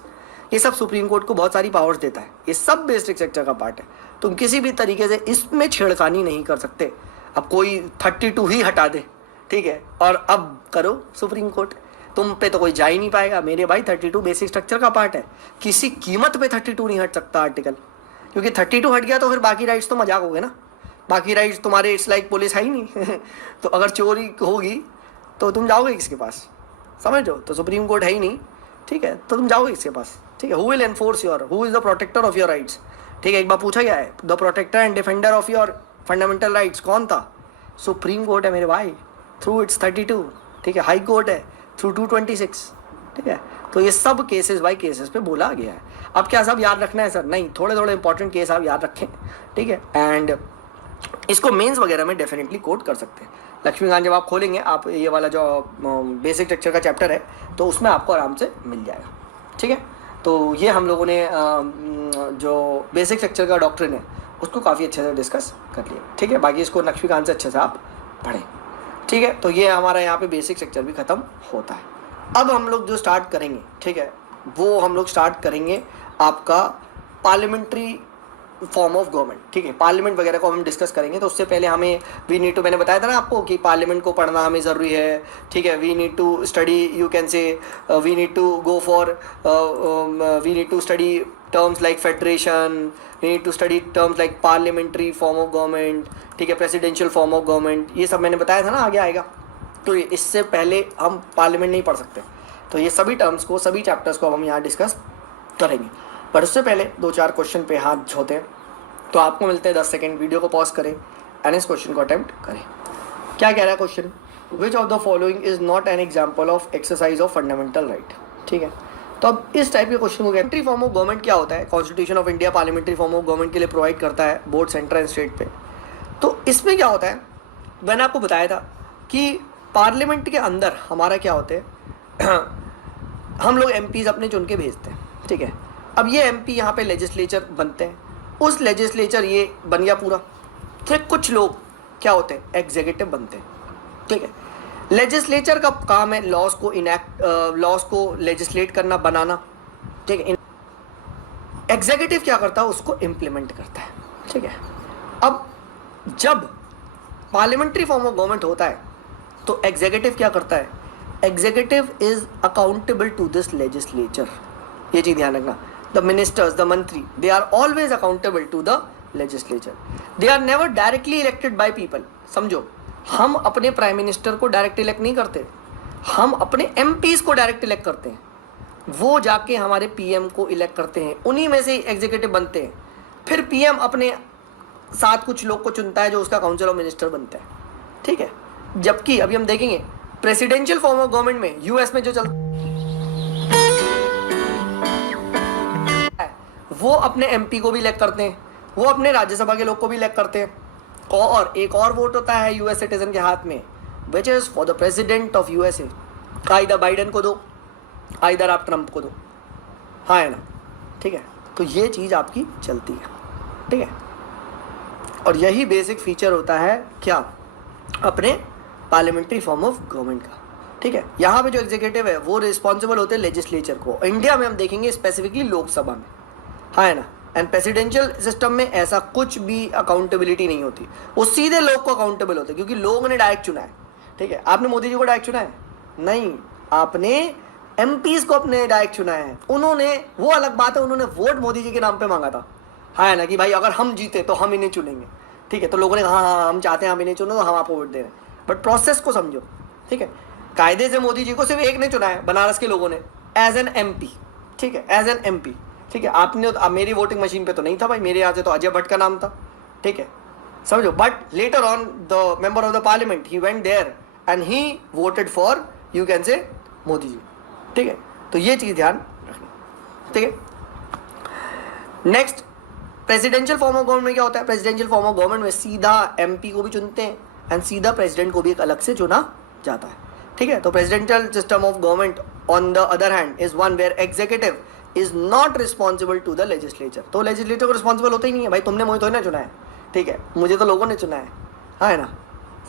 ये सब सुप्रीम कोर्ट को बहुत सारी पावर्स देता है, ये सब बेसिक स्ट्रक्चर का पार्ट है। तुम किसी भी तरीके से इसमें छेड़खानी नहीं कर सकते। अब कोई 32 ही हटा दे, ठीक है, और अब करो सुप्रीम कोर्ट, तुम पे तो कोई जा ही नहीं पाएगा मेरे भाई। 32 बेसिक स्ट्रक्चर का पार्ट है, किसी कीमत पे 32 नहीं हट सकता आर्टिकल, क्योंकि 32 हट गया तो फिर बाकी राइट्स तो मजाक हो गए ना। बाकी राइट्स तुम्हारे इट्स लाइक पुलिस है ही नहीं तो अगर चोरी होगी तो तुम जाओगे किसके पास, समझ लो। तो सुप्रीम कोर्ट है ही नहीं, ठीक है, तो तुम जाओगे किसके पास, ठीक है। Who will enforce your, who is the protector of your rights, ठीक है। एक बार पूछा गया है the protector and defender of your fundamental rights कौन था, सुप्रीम कोर्ट है मेरे भाई, थ्रू इट्स 32, ठीक है। हाई कोर्ट है थ्रू 226, ठीक है। तो ये सब केसेस बाय केसेस पे बोला गया है। अब क्या सब याद रखना है सर, नहीं, थोड़े थोड़े इंपॉर्टेंट केस आप याद रखें, ठीक है। एंड इसको मेंस वगैरह में डेफिनेटली कोट कर सकते हैं। लक्ष्मीकांत जब आप खोलेंगे, आप ये वाला जो बेसिक स्ट्रक्चर का चैप्टर है तो उसमें आपको आराम से मिल जाएगा, ठीक है। तो ये हम लोगों ने जो बेसिक स्ट्रक्चर का डॉक्ट्रिन है उसको काफ़ी अच्छे से डिस्कस कर लिया, ठीक है। बाकी इसको लक्ष्मीकांत से अच्छे से आप पढ़ें, ठीक है। तो ये हमारा यहाँ पे बेसिक स्ट्रक्चर भी ख़त्म होता है। अब हम लोग जो स्टार्ट करेंगे, ठीक है, वो हम लोग स्टार्ट करेंगे आपका पार्लियामेंट्री फॉर्म ऑफ गवर्नमेंट, ठीक है। पार्लियामेंट वगैरह को हम डिस्कस करेंगे, तो उससे पहले हमें वी नीड टू, मैंने बताया था ना आपको कि पार्लियामेंट को पढ़ना हमें ज़रूरी है, ठीक है। We need to study, you can say we need to go for, we need to study terms like federation, we need to study terms like parliamentary form of government, ठीक है, प्रेसिडेंशियल फॉर्म ऑफ गवर्नमेंट, ये सब मैंने बताया था ना, आगे आएगा। तो इससे पहले हम पार्लियामेंट नहीं पढ़ सकते, तो ये सभी टर्म्स को, सभी चैप्टर्स को हम यहाँ डिस्कस करेंगे। पर उससे पहले 2-4 क्वेश्चन पे हाथ धोते हैं, तो आपको मिलते हैं 10 सेकेंड, वीडियो को पॉज करें एंड इस क्वेश्चन को अटेम्प्ट करें। क्या कह रहा है question? Which of the following is not an example of exercise of fundamental right. ठीक है, तो अब इस टाइप के क्वेश्चन को पार्लियामेंट्री फॉर्म ऑफ गवर्नमेंट क्या होता है? Constitution of India parliamentary form of government के लिए प्रोवाइड करता है बोर्ड सेंटर एंड स्टेट पे। तो इसमें क्या होता है, मैंने आपको बताया था कि पार्लियामेंट के अंदर हमारा क्या होते हैं हम लोग एमपीज अपने चुन के भेजते हैं। ठीक है, अब ये एमपी यहाँ पे लेजिस्लेचर बनते हैं, उस लेजिस्लेचर ये बन गया पूरा। फिर कुछ लोग क्या होते हैं, एग्जीक्यूटिव बनते हैं। ठीक है, लेजिस्लेचर का काम है लॉज को लॉज को लेजिस्लेट करना, बनाना। ठीक है, एग्जीक्यूटिव क्या करता है, उसको इम्प्लीमेंट करता है। ठीक है, अब जब पार्लियामेंट्री फॉर्म ऑफ गवर्नमेंट होता है तो एग्जीक्यूटिव क्या करता है, executive is accountable to this legislature. ये चीज ध्यान रखना, द मिनिस्टर्स, द मंत्री, they are always accountable to the legislature, they are never directly elected by people. समझो, हम अपने प्राइम मिनिस्टर को डायरेक्ट इलेक्ट नहीं करते, हम अपने एमपीज को डायरेक्ट इलेक्ट करते हैं, वो जाके हमारे पीएम को इलेक्ट करते हैं, उन्हीं में से एग्जीक्यूटिव बनते हैं। फिर पीएम अपने साथ कुछ लोग को चुनता है जो उसका काउंसिल ऑफ मिनिस्टर बनता है। ठीक है, जबकि अभी हम देखेंगे प्रेसिडेंशियल फॉर्म ऑफ गवर्नमेंट में यूएस में जो चलता है वो अपने एमपी को भी इलेक्ट करते हैं, वो अपने राज्यसभा के लोग को भी इलेक्ट करते हैं, और एक और वोट होता है यूएस सिटीजन के हाथ में, which is for the president of USA. Either Biden को दो, आइदर आप ट्रंप को दो, हाँ है ना। ठीक है, तो ये चीज़ आपकी चलती है। ठीक है, और यही बेसिक फीचर होता है क्या, अपने पार्लियामेंट्री फॉर्म ऑफ गवर्नमेंट का। ठीक है, यहाँ पे जो एग्जीक्यूटिव है वो रिस्पॉन्सिबल होते हैं लेजिस्लेचर को। इंडिया में हम देखेंगे स्पेसिफिकली लोकसभा में, हाँ है ना। एंड प्रेसिडेंशियल सिस्टम में ऐसा कुछ भी अकाउंटेबिलिटी नहीं होती, वो सीधे लोग को अकाउंटेबल होते हैं, क्योंकि लोगों ने डायरेक्ट चुना है। ठीक है, आपने मोदी जी को डायरेक्ट चुना है? नहीं, आपने एमपीज को अपने डायरेक्ट चुना है। उन्होंने, वो अलग बात है, उन्होंने वोट मोदी जी के नाम पे मांगा था, हाँ है ना, कि भाई अगर हम जीते तो हम इन्हें चुनेंगे। ठीक है, तो लोगों ने कहा हाँ हम चाहते हैं हम इन्हें चुनो, तो हम आपको वोट दे रहे हैं। बट प्रोसेस को समझो। ठीक है, कायदे से मोदी जी को सिर्फ एक ने चुना है, बनारस के लोगों ने, एज एन एमपी। ठीक है, एज एन एमपी। ठीक है, आपने, मेरी वोटिंग मशीन पे तो नहीं था भाई, मेरे यहाँ से तो अजय भट्ट का नाम था। ठीक है, समझो। But later on the member of the parliament he went there and he voted for, you can say, Modi जी। ठीक है, तो ये चीज ध्यान रखना। ठीक है, next presidential form of government में क्या होता है? प्रेसिडेंशियल फॉर्म ऑफ गवर्नमेंट में सीधा एमपी को भी चुनते हैं एंड सीधा प्रेसिडेंट को भी एक अलग से चुना जाता है। ठीक है, तो presidential system of government on the other hand is one where executive is not responsible to the legislature. तो लेजिस्लेचर को रिस्पॉन्सिबल होता ही नहीं है, भाई तुमने मुझे तो ना चुना है। ठीक है, मुझे तो लोगों ने चुना है, हाँ है ना,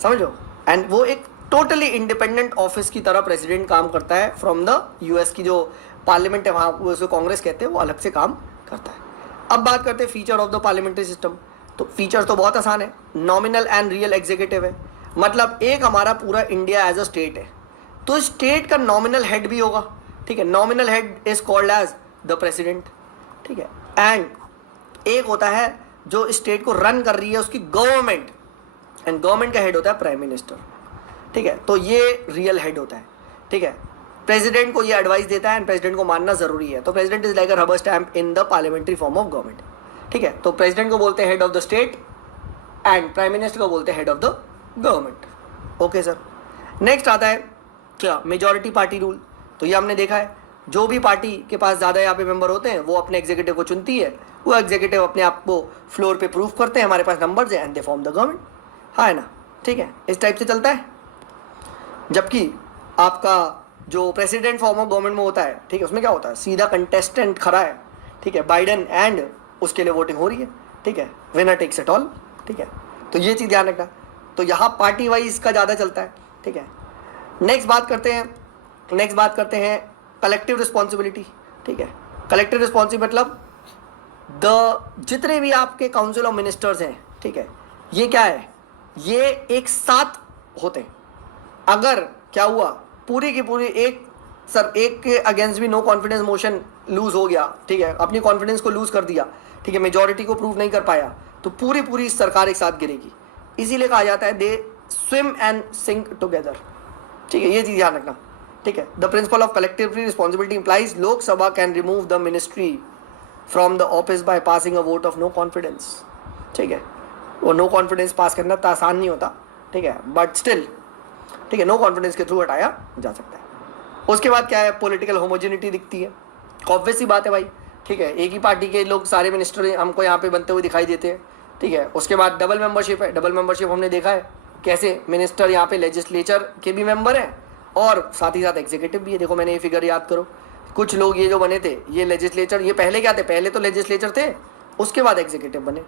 समझो। एंड वो एक टोटली इंडिपेंडेंट ऑफिस की तरह प्रेसिडेंट काम करता है फ्रॉम द यूएस की जो पार्लियामेंट है, वहाँ उसको कांग्रेस कहते हैं, वो अलग से काम करता है। अब बात करते हैं feature of the parliamentary system. तो फीचर तो बहुत आसान है, नॉमिनल एंड रियल एग्जीक्यूटिव है। मतलब एक हमारा पूरा इंडिया एज अ स्टेट है, तो स्टेट का नॉमिनल हेड भी होगा। ठीक है, nominal head is called as the president. ठीक है, एंड एक होता है जो स्टेट को रन कर रही है उसकी गवर्नमेंट, एंड गवर्नमेंट का हेड होता है प्राइम मिनिस्टर। ठीक है, तो ये रियल हेड होता है। ठीक है, प्रेसिडेंट को ये एडवाइस देता है एंड प्रेसिडेंट को मानना जरूरी है। तो president is like a rubber stamp in the parliamentary form of government. ठीक है, तो प्रेसिडेंट को बोलते हैं head of the state and prime minister को बोलते हैं head of the government. Okay sir, next आता है क्या, मेजॉरिटी पार्टी रूल। तो ये हमने देखा है, जो भी पार्टी के पास ज़्यादा यहाँ पे मेंबर होते हैं वो अपने एग्जीक्यूटिव को चुनती है, वो एग्जीक्यूटिव अपने आप को फ्लोर पे प्रूफ करते हैं हमारे पास नंबर्स है and they form the government, हाँ है ना। ठीक है, इस टाइप से चलता है। जबकि आपका जो प्रेसिडेंट फॉर्म ऑफ गवर्नमेंट में होता है, ठीक है, उसमें क्या होता है, सीधा कंटेस्टेंट खड़ा है। ठीक है, बाइडन एंड उसके लिए वोटिंग हो रही है। ठीक है, विनर टेक्स इट ऑल। ठीक है, तो ये चीज़ ध्यान रखना। तो यहाँ पार्टी वाइज का ज़्यादा चलता है। ठीक है, नेक्स्ट बात करते हैं कलेक्टिव रिस्पॉन्सिबिलिटी। ठीक है, कलेक्टिव रिस्पॉन्सिबिलिटी मतलब जितने भी आपके काउंसिल ऑफ मिनिस्टर्स हैं, ठीक है, ये क्या है, ये एक साथ होते हैं। अगर क्या हुआ, पूरी की पूरी एक के अगेंस्ट भी नो कॉन्फिडेंस मोशन लूज हो गया, ठीक है, अपनी कॉन्फिडेंस को लूज कर दिया, ठीक है, मेजॉरिटी को प्रूव नहीं कर पाया, तो पूरी सरकार एक साथ गिरेगी। इसीलिए कहा जाता है they swim and sink together. ठीक है, ये चीज ध्यान रखना। ठीक है, the principle of collective responsibility implies Lok Sabha can remove the ministry from the office by passing a vote of no confidence. ठीक है। वो नो कॉन्फिडेंस पास करना तो आसान नहीं होता, ठीक है, बट स्टिल ठीक है, नो कॉन्फिडेंस के थ्रू हटाया जा सकता है। उसके बाद क्या है, पॉलिटिकल होमोजेनिटी दिखती है, ऑब्वियस सी बात है भाई, ठीक है, एक ही पार्टी के लोग सारे मिनिस्टर हमको यहाँ पे बनते हुए दिखाई देते हैं, ठीक है। उसके बाद डबल मेंबरशिप है, डबल मेंबरशिप हमने देखा है कैसे मिनिस्टर यहाँ पे लेजिस्लेचर के भी मेंबर हैं और साथ ही साथ एग्जीक्यूटिव भी है। देखो मैंने ये फिगर याद करो, कुछ लोग ये जो बने थे ये लेजिस्लेचर, ये पहले क्या थे, पहले तो लेजिस्लेचर थे, उसके बाद एग्जीक्यूटिव बने,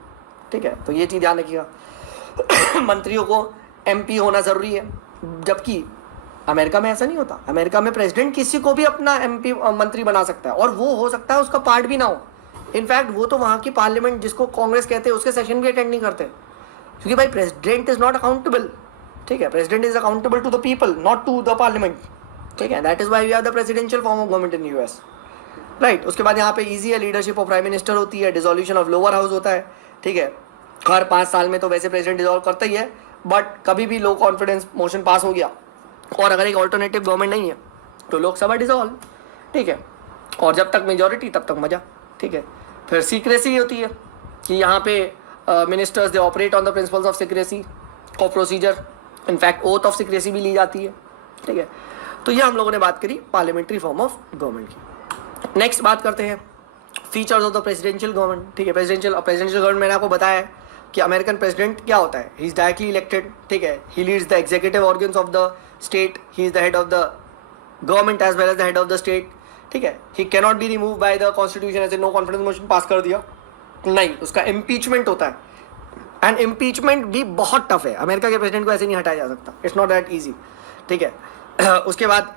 ठीक है। तो ये चीज़ ध्यान रखिएगा। मंत्रियों को MP होना ज़रूरी है, जबकि अमेरिका में ऐसा नहीं होता। अमेरिका में प्रेसिडेंट किसी को भी अपना MP मंत्री बना सकता है और वो हो सकता है उसका पार्ट भी ना हो। इनफैक्ट वो तो वहाँ की पार्लियामेंट जिसको कांग्रेस कहते हैं उसके सेशन भी अटेंड नहीं करते, क्योंकि भाई प्रेसिडेंट इज नॉट अकाउंटेबल, ठीक है। President is accountable to the people, not to the parliament, ठीक है। That is why we have the presidential form of government in US, right. उसके बाद यहाँ पे ईजी है, लीडरशिप ऑफ प्राइम मिनिस्टर होती है, डिसोल्यूशन ऑफ लोअर हाउस होता है, ठीक है। हर 5 साल में तो वैसे प्रेसिडेंट डिसॉल्व करता ही है, बट कभी भी लो कॉन्फिडेंस मोशन पास हो गया और अगर एक ऑल्टरनेटिव गवर्नमेंट नहीं है तो लोकसभा डिसॉल्व, ठीक है। और जब तक मेजोरिटी तब तक मजा, ठीक है। फिर सीक्रेसी होती है कि यहाँ पे ministers they operate on the principles of secrecy of procedure, in fact oath of secrecy भी ली जाती है, ठीक है। तो ये हम लोगों ने बात करी पार्लियामेंट्री फॉर्म ऑफ गवर्नमेंट की। नेक्स्ट बात करते हैं features of the presidential government, ठीक है। प्रेसिडेंशियल गवर्नमेंट मैंने आपको बताया है कि अमेरिकन प्रेसिडेंट क्या होता है, ही इज डायरेक्टली इलेक्टेड, ठीक है। He leads the executive organs of the state, he is the head of the government as well as the head of the state, ठीक है। He can not be remove by the constitution, ऐसे नो कॉन्फिडेंस मोशन पास कर दिया नहीं, उसका इम्पीचमेंट होता है। एंड इम्पीचमेंट भी बहुत टफ है, अमेरिका के प्रेसिडेंट को ऐसे नहीं हटाया जा सकता, इट्स नॉट दैट ईजी, ठीक है। उसके बाद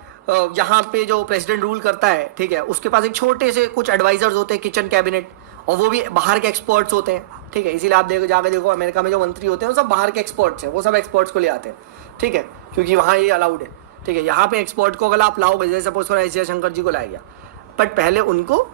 यहाँ पे जो प्रेसिडेंट रूल करता है, ठीक है, उसके पास एक छोटे से कुछ एडवाइजर्स होते हैं, किचन कैबिनेट, और वो भी बाहर के एक्सपर्ट्स होते हैं, ठीक है। इसीलिए आप देखो जाकर देखो अमेरिका में जो मंत्री होते हैं वो सब बाहर के एक्सपर्ट्स हैं, वो सब एक्सपर्ट्स को ले आते हैं, ठीक है, क्योंकि वहाँ ये अलाउड है, ठीक है। यहाँ पे एक्सपर्ट को अगर आप लाओगे, जैसे सपोज करो एस जयशंकर जी को लाया गया, बट पहले उनको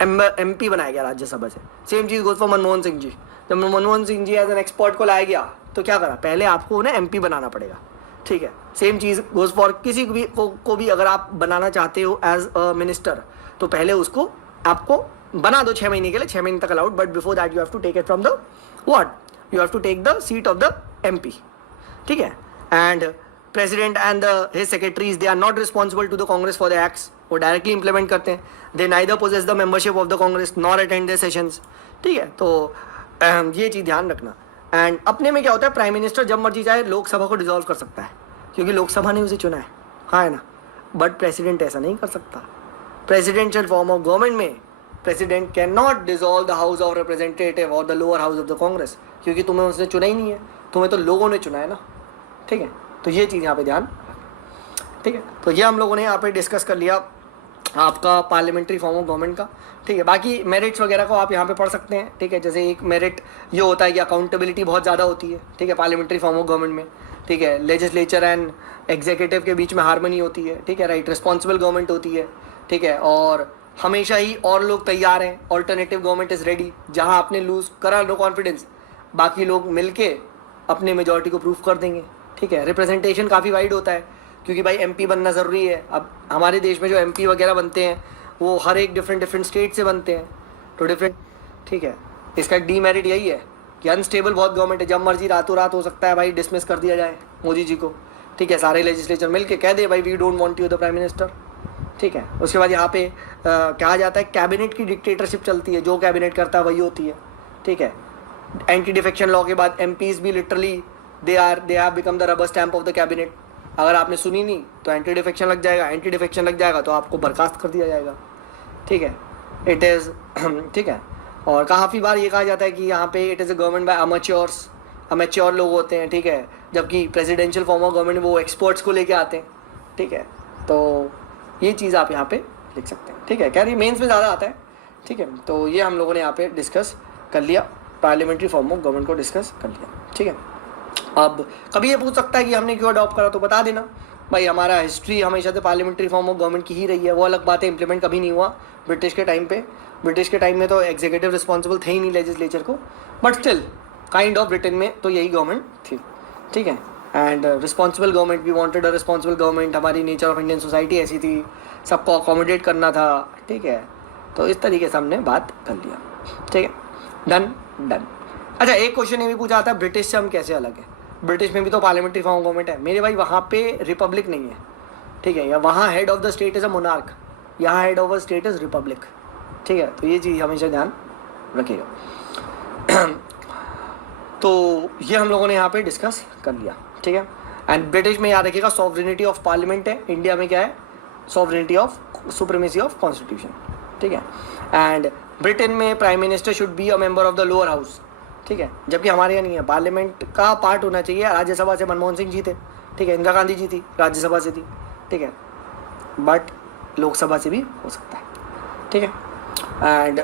MP बनाया गया राज्यसभा से। सेम चीज़ गोज फॉर मनमोहन सिंह जी, जब Manmohan Singh ji as an expert को लाया गया तो क्या करा, पहले आपको उन्हें MP बनाना पड़ेगा, ठीक है। सेम चीज़ गोज फॉर किसी को भी अगर आप बनाना चाहते हो एज अ मिनिस्टर, तो पहले उसको आपको बना दो 6 महीने के लिए, 6 महीने तक allowed, but before that you have to take it from the what, you have to take the seat of the MP, ठीक है। And president and his secretaries they are not responsible to the Congress for the acts, वो डायरेक्टली इंप्लीमेंट करते हैं। They neither possess the membership of the Congress nor attend the sessions, ठीक है। तो ये चीज़ ध्यान रखना। एंड अपने में क्या होता है, प्राइम मिनिस्टर जब मर्जी चाहे लोकसभा को डिसॉल्व कर सकता है, क्योंकि लोकसभा ने उसे चुना है, हाँ है ना, बट प्रेसिडेंट ऐसा नहीं कर सकता। प्रेसिडेंशियल फॉर्म ऑफ गवर्नमेंट में president can not dissolve the house of representative और the lower house of the Congress, क्योंकि तुम्हें उसने चुना ही नहीं है, तुम्हें तो लोगों ने चुना है ना, ठीक है। तो ये चीज़ यहाँ पे ध्यान, ठीक है। तो ये हम लोगों ने यहाँ पे डिस्कस कर लिया आपका पार्लियामेंट्री फॉर्म ऑफ गवर्नमेंट का, ठीक है। बाकी मेरिट्स वगैरह को आप यहाँ पे पढ़ सकते हैं, ठीक है। जैसे एक मेरिट ये होता है कि अकाउंटेबिलिटी बहुत ज़्यादा होती है, ठीक है, पार्लियामेंट्री फॉर्म ऑफ गवर्नमेंट में, ठीक है। लेजिस्लेचर एंड एग्जीक्यूटिव के बीच में हार्मनी होती है, ठीक है, राइट। रिस्पॉन्सिबल गवर्नमेंट होती है, ठीक है। और हमेशा ही और लोग तैयार हैं, ऑल्टरनेटिव गवर्नमेंट इज़ रेडी, जहाँ आपने लूज़ करा नो कॉन्फिडेंस, बाकी लोग मिलके अपने मेजॉरिटी को प्रूफ कर देंगे, ठीक है। रिप्रेजेंटेशन काफ़ी वाइड होता है, क्योंकि भाई MP बनना ज़रूरी है। अब हमारे देश में जो MP वगैरह बनते हैं वो हर एक डिफरेंट स्टेट से बनते हैं, तो डिफरेंट, ठीक है। इसका एक डीमेरिट यही है कि अनस्टेबल बहुत गवर्नमेंट है, जब मर्जी रातों रात हो सकता है भाई डिसमिस कर दिया जाए मोदी जी को, ठीक है। सारे लेजिस्लेचर मिल के कह दे भाई we don't want you the prime minister, ठीक है। उसके बाद यहाँ पे कहा जाता है कैबिनेट की डिक्टेटरशिप चलती है, जो कैबिनेट करता है वही होती है, ठीक है। एंटी डिफेक्शन लॉ के बाद MPs भी literally they have become the rubber stamp of the cabinet. अगर आपने सुनी नहीं तो एंटी डिफेक्शन लग जाएगा, एंटी डिफेक्शन लग जाएगा तो आपको बर्खास्त कर दिया जाएगा, ठीक है। इट इज़ ठीक है। और काफ़ी बार ये कहा जाता है कि यहाँ पे it is a government bye amateurs, amateur लोग होते हैं, ठीक है। जबकि प्रेसिडेंशियल फॉर्म ऑफ गवर्नमेंट वो एक्सपर्ट्स को लेके आते हैं, ठीक है। तो ये चीज़ आप यहाँ पे लिख सकते हैं, ठीक है। क्या मेंस में ज़्यादा आता है, ठीक है। तो ये हम लोगों ने यहाँ पे डिस्कस कर लिया, पार्लियामेंट्री फॉर्म ऑफ गवर्नमेंट को डिस्कस कर लिया, ठीक है। अब कभी ये पूछ सकता है कि हमने क्यों अडॉप्ट करा, तो बता देना भाई हमारा हिस्ट्री हमेशा से पार्लियामेंट्री फॉर्म ऑफ गवर्नमेंट की ही रही है। वो अलग बात है, इंप्लीमेंट कभी नहीं हुआ ब्रिटिश के टाइम पे। ब्रिटिश के टाइम में तो एग्जीक्यूटिव रिस्पॉन्सिबल थे ही नहीं लेजिस्लेचर को, but still kind of Britain में तो यही गवर्नमेंट थी, ठीक है। And responsible government, we wanted a responsible government, हमारी नेचर ऑफ इंडियन सोसाइटी ऐसी थी, सबको अकोमोडेट करना था, ठीक है। तो इस तरीके से हमने बात कर लिया, ठीक है। डन। अच्छा, एक क्वेश्चन ये भी पूछा था ब्रिटिश से हम कैसे अलग है। ब्रिटिश में भी तो पार्लियामेंट्री फॉर्म गवर्नमेंट है मेरे भाई, वहाँ पे रिपब्लिक नहीं है, ठीक है, या वहाँ head of the state is a monarch, यहाँ head of the state is republic, ठीक है। तो ये चीज़ हमेशा ध्यान रखिएगा। तो ये हम लोगों ने यहाँ पे डिस्कस कर लिया, ठीक है। एंड ब्रिटिश में याद रखिएगा सॉवरेनिटी ऑफ पार्लियामेंट है, इंडिया में क्या है, sovereignty of supremacy of constitution, ठीक है। एंड ब्रिटेन में prime minister should be a member of the lower house, ठीक है, जबकि हमारे यहाँ नहीं है, पार्लियामेंट का पार्ट होना चाहिए। राज्यसभा से मनमोहन सिंह जी थे, ठीक है, इंदिरा गांधी जी थी, राज्यसभा से थी, ठीक है, बट लोकसभा से भी हो सकता है, ठीक है। एंड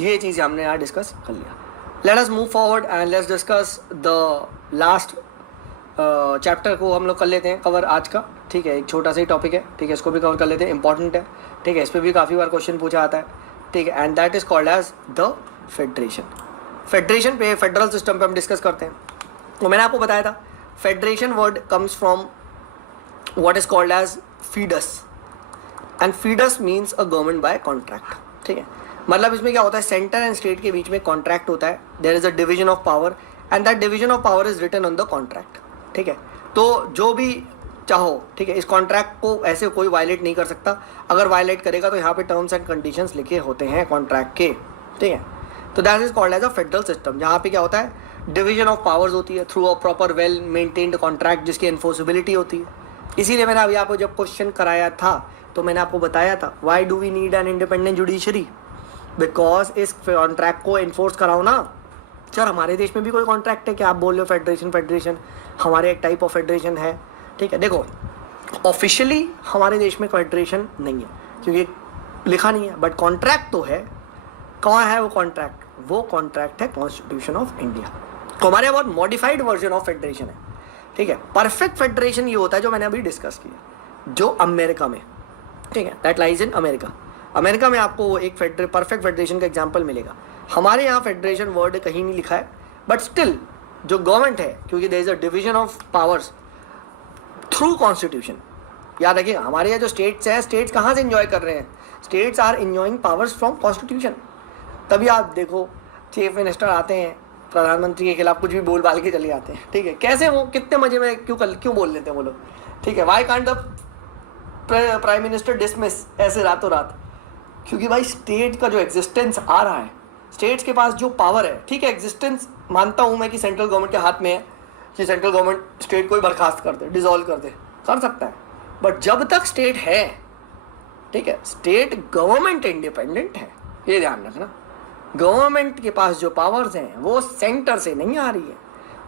ये चीज़ हमने यहाँ डिस्कस कर लिया। Let us move forward and let's discuss the last chapter को हम लोग कर लेते हैं कवर आज का, ठीक है। एक छोटा सा ही टॉपिक है, ठीक है, इसको भी कवर कर लेते हैं, इंपॉर्टेंट है, ठीक है, इस पर भी काफ़ी बार क्वेश्चन पूछा आता है, ठीक है। And that is called as the federation. Federation पे, फेडरल सिस्टम पे हम डिस्कस करते हैं। तो मैंने आपको बताया था federation word comes from what is called as foedus, and foedus means a government by contract, ठीक है। मतलब इसमें क्या होता है, सेंटर एंड स्टेट के बीच में कॉन्ट्रैक्ट होता है, there is a division of power and that division of power is written on the contract, ठीक है। तो जो भी चाहो, ठीक है, इस कॉन्ट्रैक्ट को ऐसे कोई वायलेट नहीं कर सकता, अगर वायलेट करेगा तो यहाँ पे टर्म्स एंड कंडीशंस लिखे होते हैं कॉन्ट्रैक्ट के, ठीक है। तो that is called as a federal system, जहाँ पे क्या होता है, डिवीजन ऑफ पावर्स होती है through a proper well maintained contract जिसकी एनफोर्सिबिलिटी होती है। इसीलिए मैंने अभी आपको जब क्वेश्चन कराया था तो मैंने आपको बताया था why do we need an independent judiciary, because इस कॉन्ट्रैक्ट को एनफोर्स कराओ ना। सर हमारे देश में भी कोई कॉन्ट्रैक्ट है क्या, आप बोल रहे हो फेडरेशन, फेडरेशन हमारे एक टाइप ऑफ फेडरेशन है, ठीक है। देखो ऑफिशियली हमारे देश में फेडरेशन नहीं है क्योंकि लिखा नहीं है, बट कॉन्ट्रैक्ट तो है। कौन है वो कॉन्ट्रैक्ट, वो कॉन्ट्रैक्ट है कॉन्स्टिट्यूशन ऑफ इंडिया। तो हमारे यहाँ बहुत मॉडिफाइड वर्जन ऑफ फेडरेशन है, ठीक है। परफेक्ट फेडरेशन ये होता है जो मैंने अभी डिस्कस किया, जो अमेरिका में, ठीक है, that lies in America. America में आपको एक परफेक्ट फेडरेशन का एग्जांपल मिलेगा। हमारे यहाँ फेडरेशन वर्ड कहीं नहीं लिखा है, बट स्टिल जो गवर्नमेंट है, क्योंकि there is a division of powers through constitution. याद रखिए हमारे यहाँ जो स्टेट्स हैं, स्टेट्स कहाँ से इंजॉय कर रहे हैं, states are enjoying powers from constitution. तभी आप देखो चीफ मिनिस्टर आते हैं, प्रधानमंत्री के खिलाफ कुछ भी बोल बाल के चले जाते हैं, ठीक है। कैसे वो कितने मजे में क्यों बोल लेते हैं वो लोग, ठीक है। Why can't the prime minister dismiss ऐसे रातों रात, क्योंकि भाई स्टेट का जो एग्जिस्टेंस आ रहा है, स्टेट्स के पास जो पावर है, ठीक है, एग्जिस्टेंस मानता हूँ मैं कि सेंट्रल गवर्नमेंट के हाथ में है कि सेंट्रल गवर्नमेंट स्टेट को ही बर्खास्त कर दे, डिसॉल्व कर सकता है, बट जब तक स्टेट है, ठीक है, स्टेट गवर्नमेंट इंडिपेंडेंट है, ये ध्यान रखना। गवर्नमेंट के पास जो पावर्स हैं वो सेंटर से नहीं आ रही है,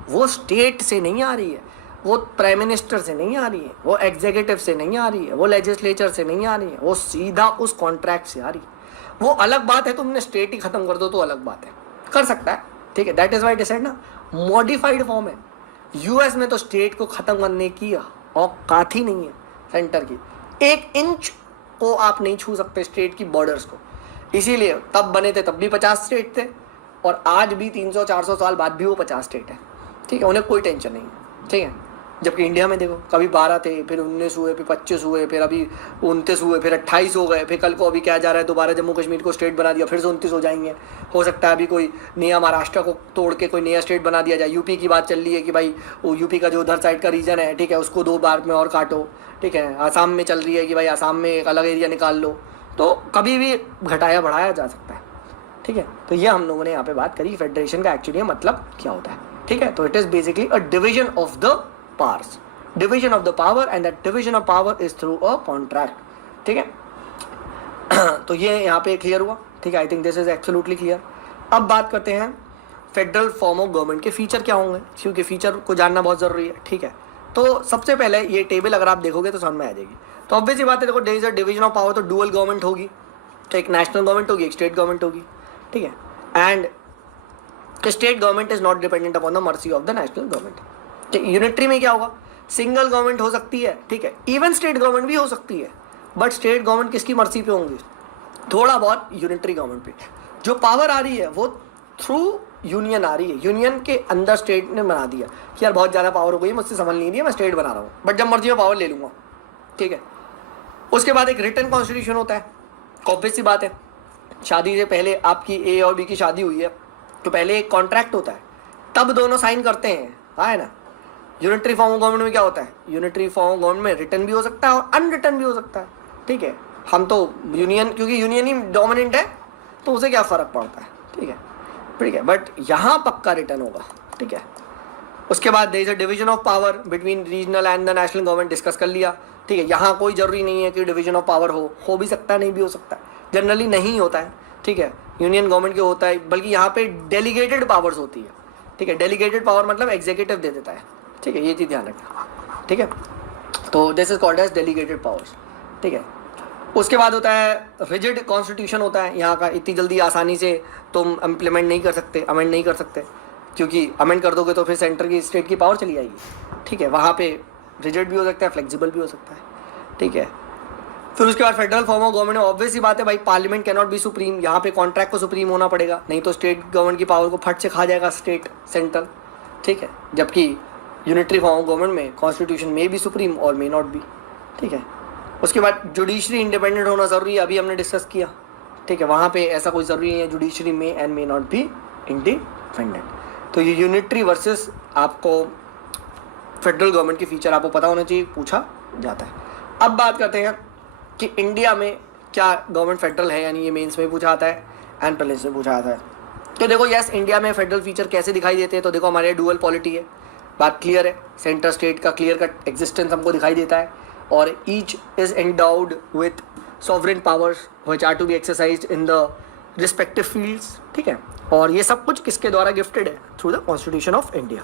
वो स्टेट से नहीं आ रही है, वो प्राइम मिनिस्टर से नहीं आ रही है, वो एग्जीक्यूटिव से नहीं आ रही है, वो लेजिस्लेचर से नहीं आ रही है, वो सीधा उस कॉन्ट्रैक्ट से आ रही है। वो अलग बात है, तुमने स्टेट ही खत्म कर दो तो अलग बात है, कर सकता है, ठीक है। दैट इज वाई डिसाइड ना, मॉडिफाइड फॉर्म है। यूएस में तो स्टेट को खत्म करने की औकात ही नहीं है सेंटर की, 1 इंच को आप नहीं छू सकते स्टेट की बॉर्डर्स को। इसीलिए तब बने थे तब भी 50 स्टेट थे, और आज भी 300-400 साल बाद भी वो 50 स्टेट है, ठीक है, उन्हें कोई टेंशन नहीं है, ठीक है। जबकि इंडिया में देखो कभी 12 थे, फिर 19 हुए, फिर 25 हुए, फिर अभी 29 हुए, फिर 28 हो गए, फिर कल को अभी क्या जा रहा है, दोबारा जम्मू कश्मीर को स्टेट बना दिया, फिर से 29 हो जाएंगे। हो सकता है अभी कोई नया महाराष्ट्र को तोड़ के कोई नया स्टेट बना दिया जाए। यूपी की बात चल रही है कि भाई वो यूपी का जो उधर साइड का रीजन है, ठीक है, उसको 2 बार में और काटो, ठीक है। आसाम में चल रही है कि भाई आसाम में एक अलग एरिया निकाल लो, तो कभी भी घटाया बढ़ाया जा सकता है, ठीक है। तो ये हम लोगों ने यहाँ पे बात करी फेडरेशन का एक्चुअली मतलब क्या होता है, ठीक है। तो it is basically a division of the powers, division of the power, and that division of power is through a contract, ठीक है। तो ये यहाँ पे क्लियर हुआ, ठीक है। I think this is absolutely clear. अब बात करते हैं फेडरल फॉर्म ऑफ गवर्नमेंट के फीचर क्या होंगे, क्योंकि फीचर को जानना बहुत ज़रूरी है, ठीक है। तो सबसे पहले ये टेबल अगर आप देखोगे तो समझ में आ जाएगी। तो ऑब्वियस ही बात है, देखो there is a division of power, तो डुअल गवर्नमेंट होगी, तो एक नेशनल गवर्नमेंट होगी, एक स्टेट गवर्नमेंट होगी, ठीक है। And state government is not dependent upon the mercy of the national government. Unitary में क्या होगा, सिंगल गवर्नमेंट हो सकती है, ठीक है, इवन स्टेट गवर्नमेंट भी हो सकती है, बट स्टेट गवर्नमेंट किसकी मर्जी पे होंगी, थोड़ा बहुत यूनिटरी गवर्नमेंट पे। जो पावर आ रही है वो थ्रू यूनियन आ रही है, यूनियन के अंदर स्टेट ने बना दिया कि यार बहुत ज़्यादा पावर हो गई, मुझसे संभल नहीं रही है, मैं स्टेट बना रहा हूँ, बट जब मर्जी में पावर ले लूँगा, ठीक है। उसके बाद एक रिटन कॉन्स्टिट्यूशन होता है, ऑब्वियस सी बात है, शादी से पहले आपकी ए और बी की शादी हुई है तो पहले एक कॉन्ट्रैक्ट होता है, तब दोनों साइन करते हैं, है ना। यूनिटरी फॉर्म ऑफ गवर्नमेंट में क्या होता है, यूनिटरी फॉर्म ऑफ गवर्नमेंट में रिटर्न भी हो सकता है और अनरिटर्न भी हो सकता है, ठीक है। हम तो यूनियन, क्योंकि यूनियन ही डोमिनेंट है तो उसे क्या फ़र्क पड़ता है, ठीक है, ठीक है। बट यहाँ पक्का रिटर्न होगा, ठीक है। उसके बाद there is a division of power between regional and the national government, discuss कर लिया, ठीक है। यहाँ कोई ज़रूरी नहीं है कि डिवीजन ऑफ पावर हो भी सकता है, नहीं भी हो सकता है, जनरली नहीं होता है, ठीक है। यूनियन गवर्नमेंट के होता है, बल्कि यहाँ पे डेलीगेटेड पावर्स होती है, ठीक है। डेलीगेटेड पावर मतलब एग्जीक्यूटिव दे देता है, ठीक है, ये चीज़ ध्यान रखना, ठीक है। तो this is called as delegated powers, ठीक है। उसके बाद होता है रिजिड कॉन्स्टिट्यूशन होता है यहाँ का, इतनी जल्दी आसानी से तुम इम्प्लीमेंट नहीं कर सकते, अमेंड नहीं कर सकते, क्योंकि अमेंड कर दोगे तो फिर सेंटर की स्टेट की पावर चली जाएगी, ठीक है। वहाँ पे रिजिड भी हो सकता है, फ्लेक्सिबल भी हो सकता है, ठीक है। फिर उसके बाद federal form of government, obvious ही बात है भाई, parliament can not be supreme, यहाँ पे कॉन्ट्रैक्ट को सुप्रीम होना पड़ेगा, नहीं तो स्टेट गवर्नमेंट की पावर को फट से खा जाएगा स्टेट सेंट्रल, ठीक है। जबकि यूनिटरी फॉर्म ऑफ गवर्नमेंट में कॉन्स्टिट्यूशन में भी सुप्रीम और मे नॉट बी, ठीक है। उसके बाद जुडिशरी इंडिपेंडेंट होना ज़रूरी है, अभी हमने डिस्कस किया, ठीक है। वहाँ पे ऐसा कोई ज़रूरी नहीं है, जुडिशरी में and may not be independent. तो ये यूनिटरी वर्सेस आपको फेडरल गवर्नमेंट की फीचर आपको पता होना चाहिए, पूछा जाता है। अब बात करते हैं कि इंडिया में क्या गवर्नमेंट फेडरल है, यानी ये मेंस में पूछा आता है एंड प्रीलिम्स में पूछा आता है। तो देखो यस, इंडिया में फेडरल फीचर कैसे दिखाई देते हैं, तो देखो हमारे डुअल पॉलिटी है, बात क्लियर है, सेंटर स्टेट का क्लियर कट एग्जिस्टेंस हमको दिखाई देता है, और each is endowed with sovereign powers which are to be exercised in the respective fields, ठीक है। और ये सब कुछ किसके द्वारा गिफ्टेड है, through the constitution of India,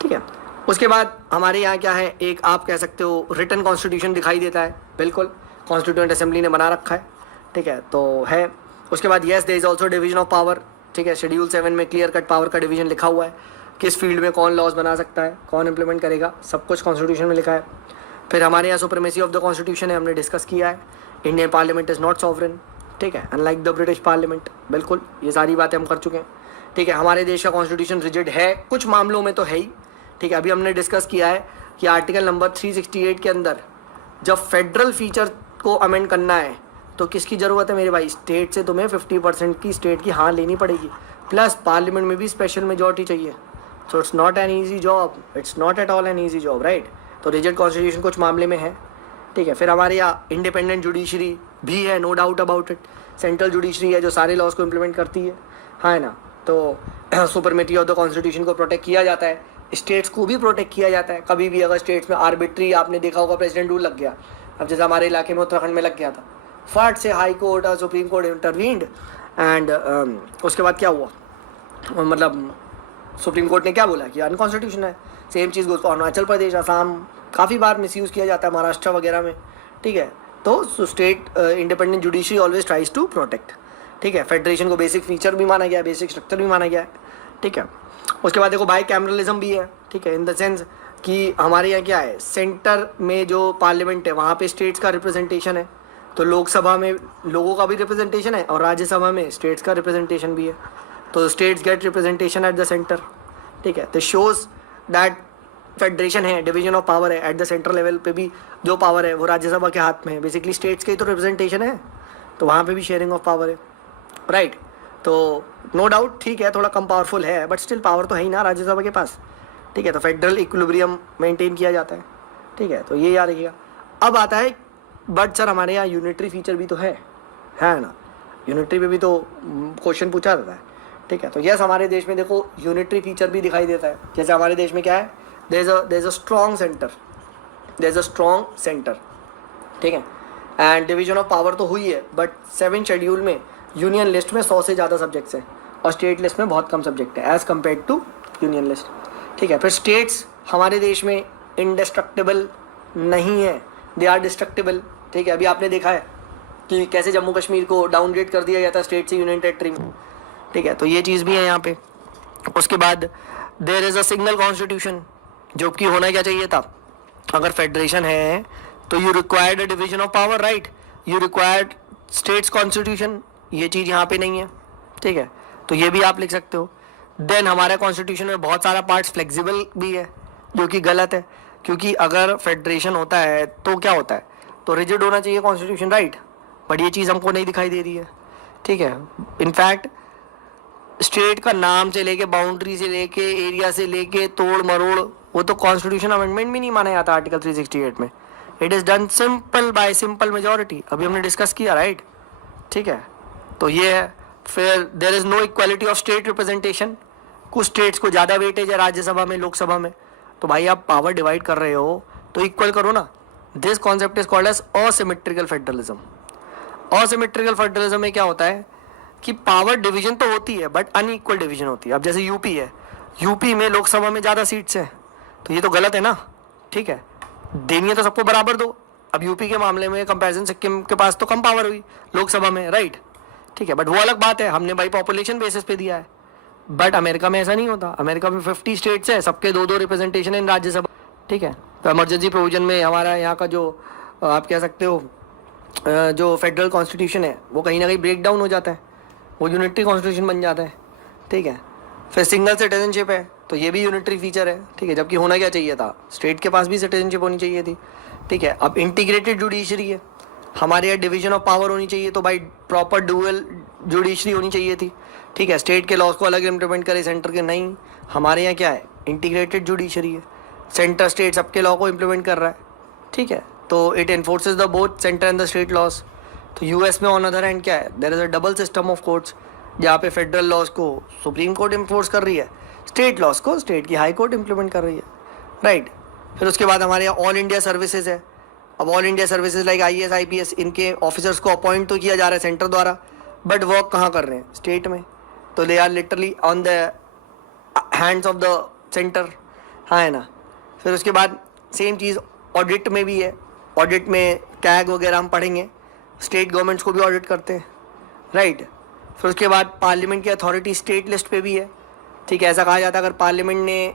ठीक है। उसके बाद हमारे यहाँ क्या है, एक आप कह सकते हो रिटन कॉन्स्टिट्यूशन दिखाई देता है, बिल्कुल कॉन्स्टिट्यूएंट असेंबली ने बना रखा है, ठीक है, तो है। उसके बाद yes there is also division of power, ठीक है। शेड्यूल 7 में क्लियर कट पावर का डिवीजन लिखा हुआ है, किस फील्ड में कौन लॉज बना सकता है, कौन इंप्लीमेंट करेगा, सब कुछ कॉन्स्टिट्यूशन में लिखा है। फिर हमारे यहाँ सुप्रीमेसी ऑफ द कॉन्स्टिट्यूशन है, हमने डिस्कस किया है। Indian parliament is not sovereign, ठीक है, अनलाइक द ब्रिटिश पार्लियामेंट, बिल्कुल ये सारी बातें हम कर चुके हैं, ठीक है। हमारे देश का कॉन्स्टिट्यूशन रिजिड है, कुछ मामलों में तो है ही, ठीक है। अभी हमने डिस्कस किया है कि आर्टिकल नंबर 368 के अंदर जब फेडरल फीचर को अमेंड करना है तो किसकी ज़रूरत है मेरे भाई, स्टेट से तुम्हें 50% की स्टेट की हाँ लेनी पड़ेगी, प्लस पार्लियामेंट में भी स्पेशल मेजॉरिटी चाहिए। So it's not an easy job, it's not at all an easy job, right. तो रिजिड कॉन्स्टिट्यूशन कुछ मामले में है, ठीक है। फिर हमारे यहाँ इंडिपेंडेंट जुडिशरी भी है, no doubt about it. Central judiciary है जो सारे लॉज को इम्प्लीमेंट करती है ना। तो सुपरमेटी ऑफ द कॉन्स्टिट्यूशन को प्रोटेक्ट किया जाता है, स्टेट्स को भी प्रोटेक्ट किया जाता है। कभी भी अगर स्टेट्स में आर्बिट्री, आपने देखा होगा प्रेसिडेंट रूल लग गया, अब जैसे हमारे इलाके में उत्तराखंड में लग गया था, फट से हाई कोर्ट और सुप्रीम कोर्ट इंटरवीन्ड एंड उसके बाद क्या हुआ, मतलब सुप्रीम कोर्ट ने क्या बोला कि अनकॉन्स्टिट्यूशन है। सेम चीज़ गोज अरुणाचल प्रदेश, असम, काफ़ी बार मिसयूज़ किया जाता है, महाराष्ट्र वगैरह में, ठीक है। तो state independent judiciary always tries to protect, ठीक है। फेडरेशन को बेसिक फीचर भी माना गया है, बेसिक स्ट्रक्चर भी माना गया है, ठीक है। उसके बाद देखो बाई कैमरलिज्म भी है, ठीक है, इन द सेंस कि हमारे यहाँ क्या है, सेंटर में जो पार्लियामेंट है वहाँ पे स्टेट्स का रिप्रेजेंटेशन है, तो लोकसभा में लोगों का भी रिप्रेजेंटेशन है और राज्यसभा में स्टेट्स का रिप्रेजेंटेशन भी है, तो states get representation at the centre, ठीक है। तो शोज दैट फेडरेशन है, डिवीजन ऑफ पावर है, एट द सेंट्रल लेवल पे भी जो पावर है वो राज्यसभा के हाथ में है, बेसिकली स्टेट्स के ही तो रिप्रेजेंटेशन है, तो वहाँ पे भी शेयरिंग ऑफ पावर है, राइट। तो नो डाउट ठीक है, थोड़ा कम पावरफुल है, बट स्टिल पावर तो है ही ना राज्यसभा के पास, ठीक है। तो फेडरल इक्विलिब्रियम मेंटेन किया जाता है, ठीक है, तो ये याद रखिएगा। अब आता है बट सर हमारे यहाँ यूनिटरी फीचर भी तो है ना, यूनिटरी पे भी तो क्वेश्चन पूछा जाता है, ठीक है। तो यस, हमारे देश में देखो यूनिटरी फीचर भी दिखाई देता है। जैसे हमारे देश में क्या है, there is a strong center, ठीक है, एंड डिवीजन ऑफ पावर तो हुई है, बट 7 शेड्यूल में यूनियन लिस्ट में 100 से ज़्यादा सब्जेक्ट्स हैं और स्टेट लिस्ट में बहुत कम सब्जेक्ट है as compare to union list, ठीक है। फिर स्टेट्स हमारे देश में इंडेस्ट्रक्टिबल नहीं है, दे आर डिस्ट्रक्टिबल, ठीक है। अभी आपने देखा है कि कैसे जम्मू कश्मीर को डाउनग्रेड कर दिया जाता है स्टेट से यूनियन टेरिटरी में, ठीक है, तो ये चीज़ भी है यहाँ पे। उसके बाद there is a single constitution, जो कि होना क्या चाहिए था, अगर फेडरेशन है तो you required a division of power, right, you required states constitution, ये चीज़ यहाँ पे नहीं है, ठीक है, तो ये भी आप लिख सकते हो। देन हमारे कॉन्स्टिट्यूशन में बहुत सारा पार्ट्स फ्लेक्सिबल भी है, जो कि गलत है, क्योंकि अगर फेडरेशन होता है तो क्या होता है, तो रिजिड होना चाहिए कॉन्स्टिट्यूशन, राइट, बट ये चीज़ हमको नहीं दिखाई दे रही है। ठीक है। इनफैक्ट स्टेट का नाम से लेके, बाउंड्री से लेके, एरिया से लेके, तोड़ मरोड़, वो तो कॉन्स्टिट्यूशन अमेंडमेंट भी नहीं माना जाता आर्टिकल 368 में। It is done simple bye simple majority, अभी हमने डिस्कस किया, राइट? ठीक है, तो ये है। फिर there is no equality of state representation, कुछ स्टेट्स को ज़्यादा वेटेज है राज्यसभा में, लोकसभा में, तो भाई आप पावर डिवाइड कर रहे हो तो इक्वल करो ना। This concept is called as asymmetrical federalism. Asymmetrical federalism में क्या होता है कि पावर डिवीजन तो होती है बट अनइक्वल डिवीजन होती है। अब जैसे यूपी है, यूपी में लोकसभा में ज़्यादा सीट्स हैं, तो ये तो गलत है ना, ठीक है? देनी है तो सबको बराबर दो। अब यूपी के मामले में कंपैरिजन सिक्किम के पास तो कम पावर हुई लोकसभा में, राइट? ठीक है, बट वो अलग बात है, हमने भाई पॉपुलेशन बेसिस पे दिया है। बट अमेरिका में ऐसा नहीं होता। अमेरिका में 50 स्टेट्स है, सबके 2-2 रिप्रेजेंटेशन है इन राज्यसभा, ठीक है? तो इमरजेंसी प्रोविजन में हमारा यहाँ का जो आप कह सकते हो जो फेडरल कॉन्स्टिट्यूशन है वो कहीं ना कहीं ब्रेक डाउन हो जाता है, वो यूनिटरी कॉन्स्टिट्यूशन बन जाता है, ठीक है? फिर सिंगल सिटीजनशिप है, तो ये भी यूनिटरी फीचर है, ठीक है? जबकि होना क्या चाहिए था, स्टेट के पास भी सिटीजनशिप होनी चाहिए थी, ठीक है? अब इंटीग्रेटेड जुडिशरी है, हमारे यहाँ डिवीजन ऑफ पावर होनी चाहिए, तो भाई प्रॉपर डुअल जुडिशरी होनी चाहिए थी, ठीक है? स्टेट के लॉज को अलग इम्प्लीमेंट करे सेंटर के, नहीं, हमारे यहाँ क्या है, इंटीग्रेटेड जुडिशरी है, सेंटर स्टेट सबके लॉ को इम्प्लीमेंट कर रहा है, ठीक है? तो it enforces the both centre and the state laws. तो यूएस में ऑन अदर हैंड क्या है, there is a double system of courts, जहाँ पे फेडरल लॉज को सुप्रीम कोर्ट इन्फोर्स कर रही है, स्टेट लॉज को स्टेट की हाई कोर्ट इम्प्लीमेंट कर रही है, राइट? फिर उसके बाद हमारे यहाँ ऑल इंडिया सर्विसेज है। अब all India services like IAS IPS, इनके ऑफिसर्स को अपॉइंट तो किया जा रहा है सेंटर द्वारा, बट वर्क कहाँ कर रहे हैं, स्टेट में, तो they are literally on the hands of the center, हाँ है ना? फिर उसके बाद सेम चीज़ ऑडिट में भी है। ऑडिट में कैग वगैरह हम पढ़ेंगे, स्टेट गवर्नमेंट्स को भी ऑडिट करते हैं, राइट? फिर उसके बाद पार्लियामेंट की अथॉरिटी स्टेट लिस्ट पे भी है, ठीक है? ऐसा कहा जाता है अगर पार्लियामेंट ने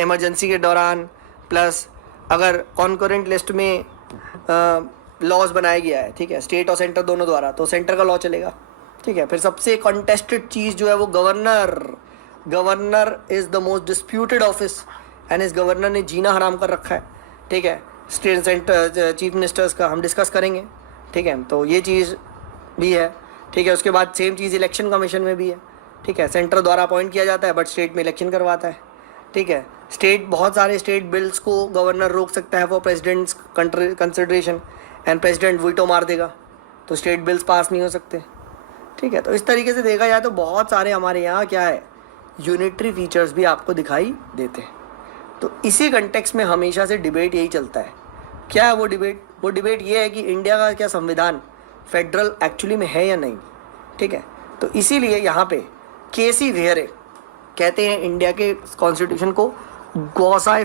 इमरजेंसी के दौरान प्लस अगर कॉन्करेंट लिस्ट में लॉज बनाया गया है, ठीक है, स्टेट और सेंटर दोनों द्वारा, तो सेंटर का लॉ चलेगा, ठीक है? फिर सबसे कॉन्टेस्टेड चीज़ जो है वो governor is the most disputed office, and इस गवर्नर ने जीना हराम कर रखा है, ठीक है? स्टेट सेंटर चीफ मिनिस्टर्स का हम डिस्कस करेंगे, ठीक है? तो ये चीज़ भी है, ठीक है? उसके बाद सेम चीज़ इलेक्शन कमीशन में भी है, ठीक है? सेंटर द्वारा अपॉइंट किया जाता है बट स्टेट में इलेक्शन करवाता है, ठीक है? स्टेट, बहुत सारे स्टेट बिल्स को गवर्नर रोक सकता है for president's consideration, and president veto मार देगा, तो स्टेट बिल्स पास नहीं हो सकते, ठीक है? तो इस तरीके से देखा जाए तो बहुत सारे हमारे यहाँ क्या है, यूनिटरी फीचर्स भी आपको दिखाई देते हैं। तो इसी कंटेक्स्ट में हमेशा से डिबेट यही चलता है। क्या है वो डिबेट? वो डिबेट ये है कि इंडिया का क्या संविधान फेडरल एक्चुअली में है या नहीं, ठीक है? तो इसीलिए यहाँ पे केसी वेहरे कहते हैं इंडिया के कॉन्स्टिट्यूशन को क्वासी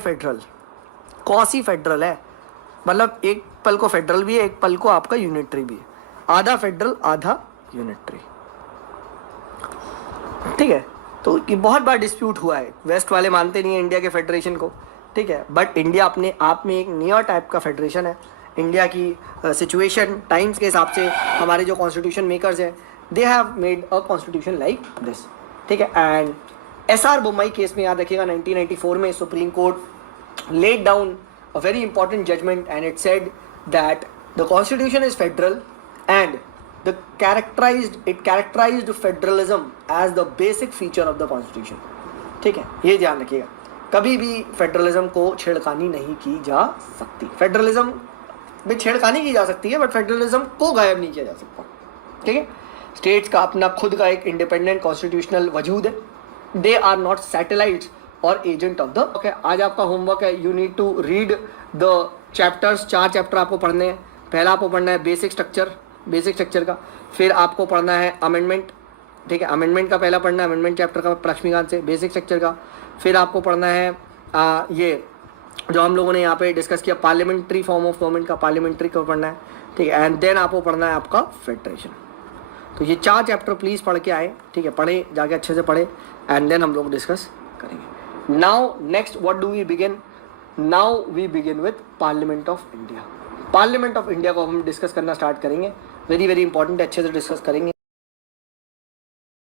फेडरल है, मतलब एक पल को फेडरल भी है, एक पल को आपका यूनिटरी भी है, आधा फेडरल आधा यूनिटरी, ठीक है? तो ये बहुत बार डिस्प्यूट हुआ है, वेस्ट वाले मानते नहीं है इंडिया के फेडरेशन को, ठीक है? बट इंडिया अपने आप में एक नया टाइप का फेडरेशन है। इंडिया की सिचुएशन टाइम्स के हिसाब से हमारे जो कॉन्स्टिट्यूशन मेकर्स हैं, they have made a constitution like this, ठीक है? एंड SR बोम्मई केस में याद रखिएगा 1994 में supreme court laid down a very important judgment, and it said that the constitution is federal and it characterized federalism as the basic feature of the constitution, ठीक है? ये ध्यान रखिएगा, कभी भी फेडरलिज्म को छेड़खानी नहीं की जा सकती। फेडरलिज्म में छेड़खानी की जा सकती है बट फेडरलिज्म को गायब नहीं किया जा सकता, ठीक है? स्टेट्स का अपना खुद का एक इंडिपेंडेंट कॉन्स्टिट्यूशनल वजूद है, दे आर नॉट सैटेलाइट्स और एजेंट ऑफ द। ओके, आज आपका होमवर्क है, you need to read the chapters. 4 chapter आपको पढ़ने हैं। पहला आपको पढ़ना है बेसिक स्ट्रक्चर का, फिर आपको पढ़ना है अमेंडमेंट, ठीक है? अमेंडमेंट का पहला पढ़ना है, अमेंडमेंट चैप्टर का लक्ष्मीकांत से, बेसिक स्ट्रक्चर का। फिर आपको पढ़ना है ये जो हम लोगों ने यहाँ पे डिस्कस किया, पार्लियामेंट्री फॉर्म ऑफ गवर्नमेंट का, पार्लियामेंट्री का पढ़ना है, ठीक है? एंड देन आपको पढ़ना है आपका फेडरेशन। तो ये 4 चैप्टर प्लीज़ पढ़ के आए, ठीक है? पढ़े, जाके अच्छे से पढ़े, एंड देन हम लोग डिस्कस करेंगे। Now next what do we begin? Now we begin with parliament of India. Parliament of India को हम डिस्कस करना स्टार्ट करेंगे, वेरी वेरी इंपॉर्टेंट, अच्छे से डिस्कस करेंगे।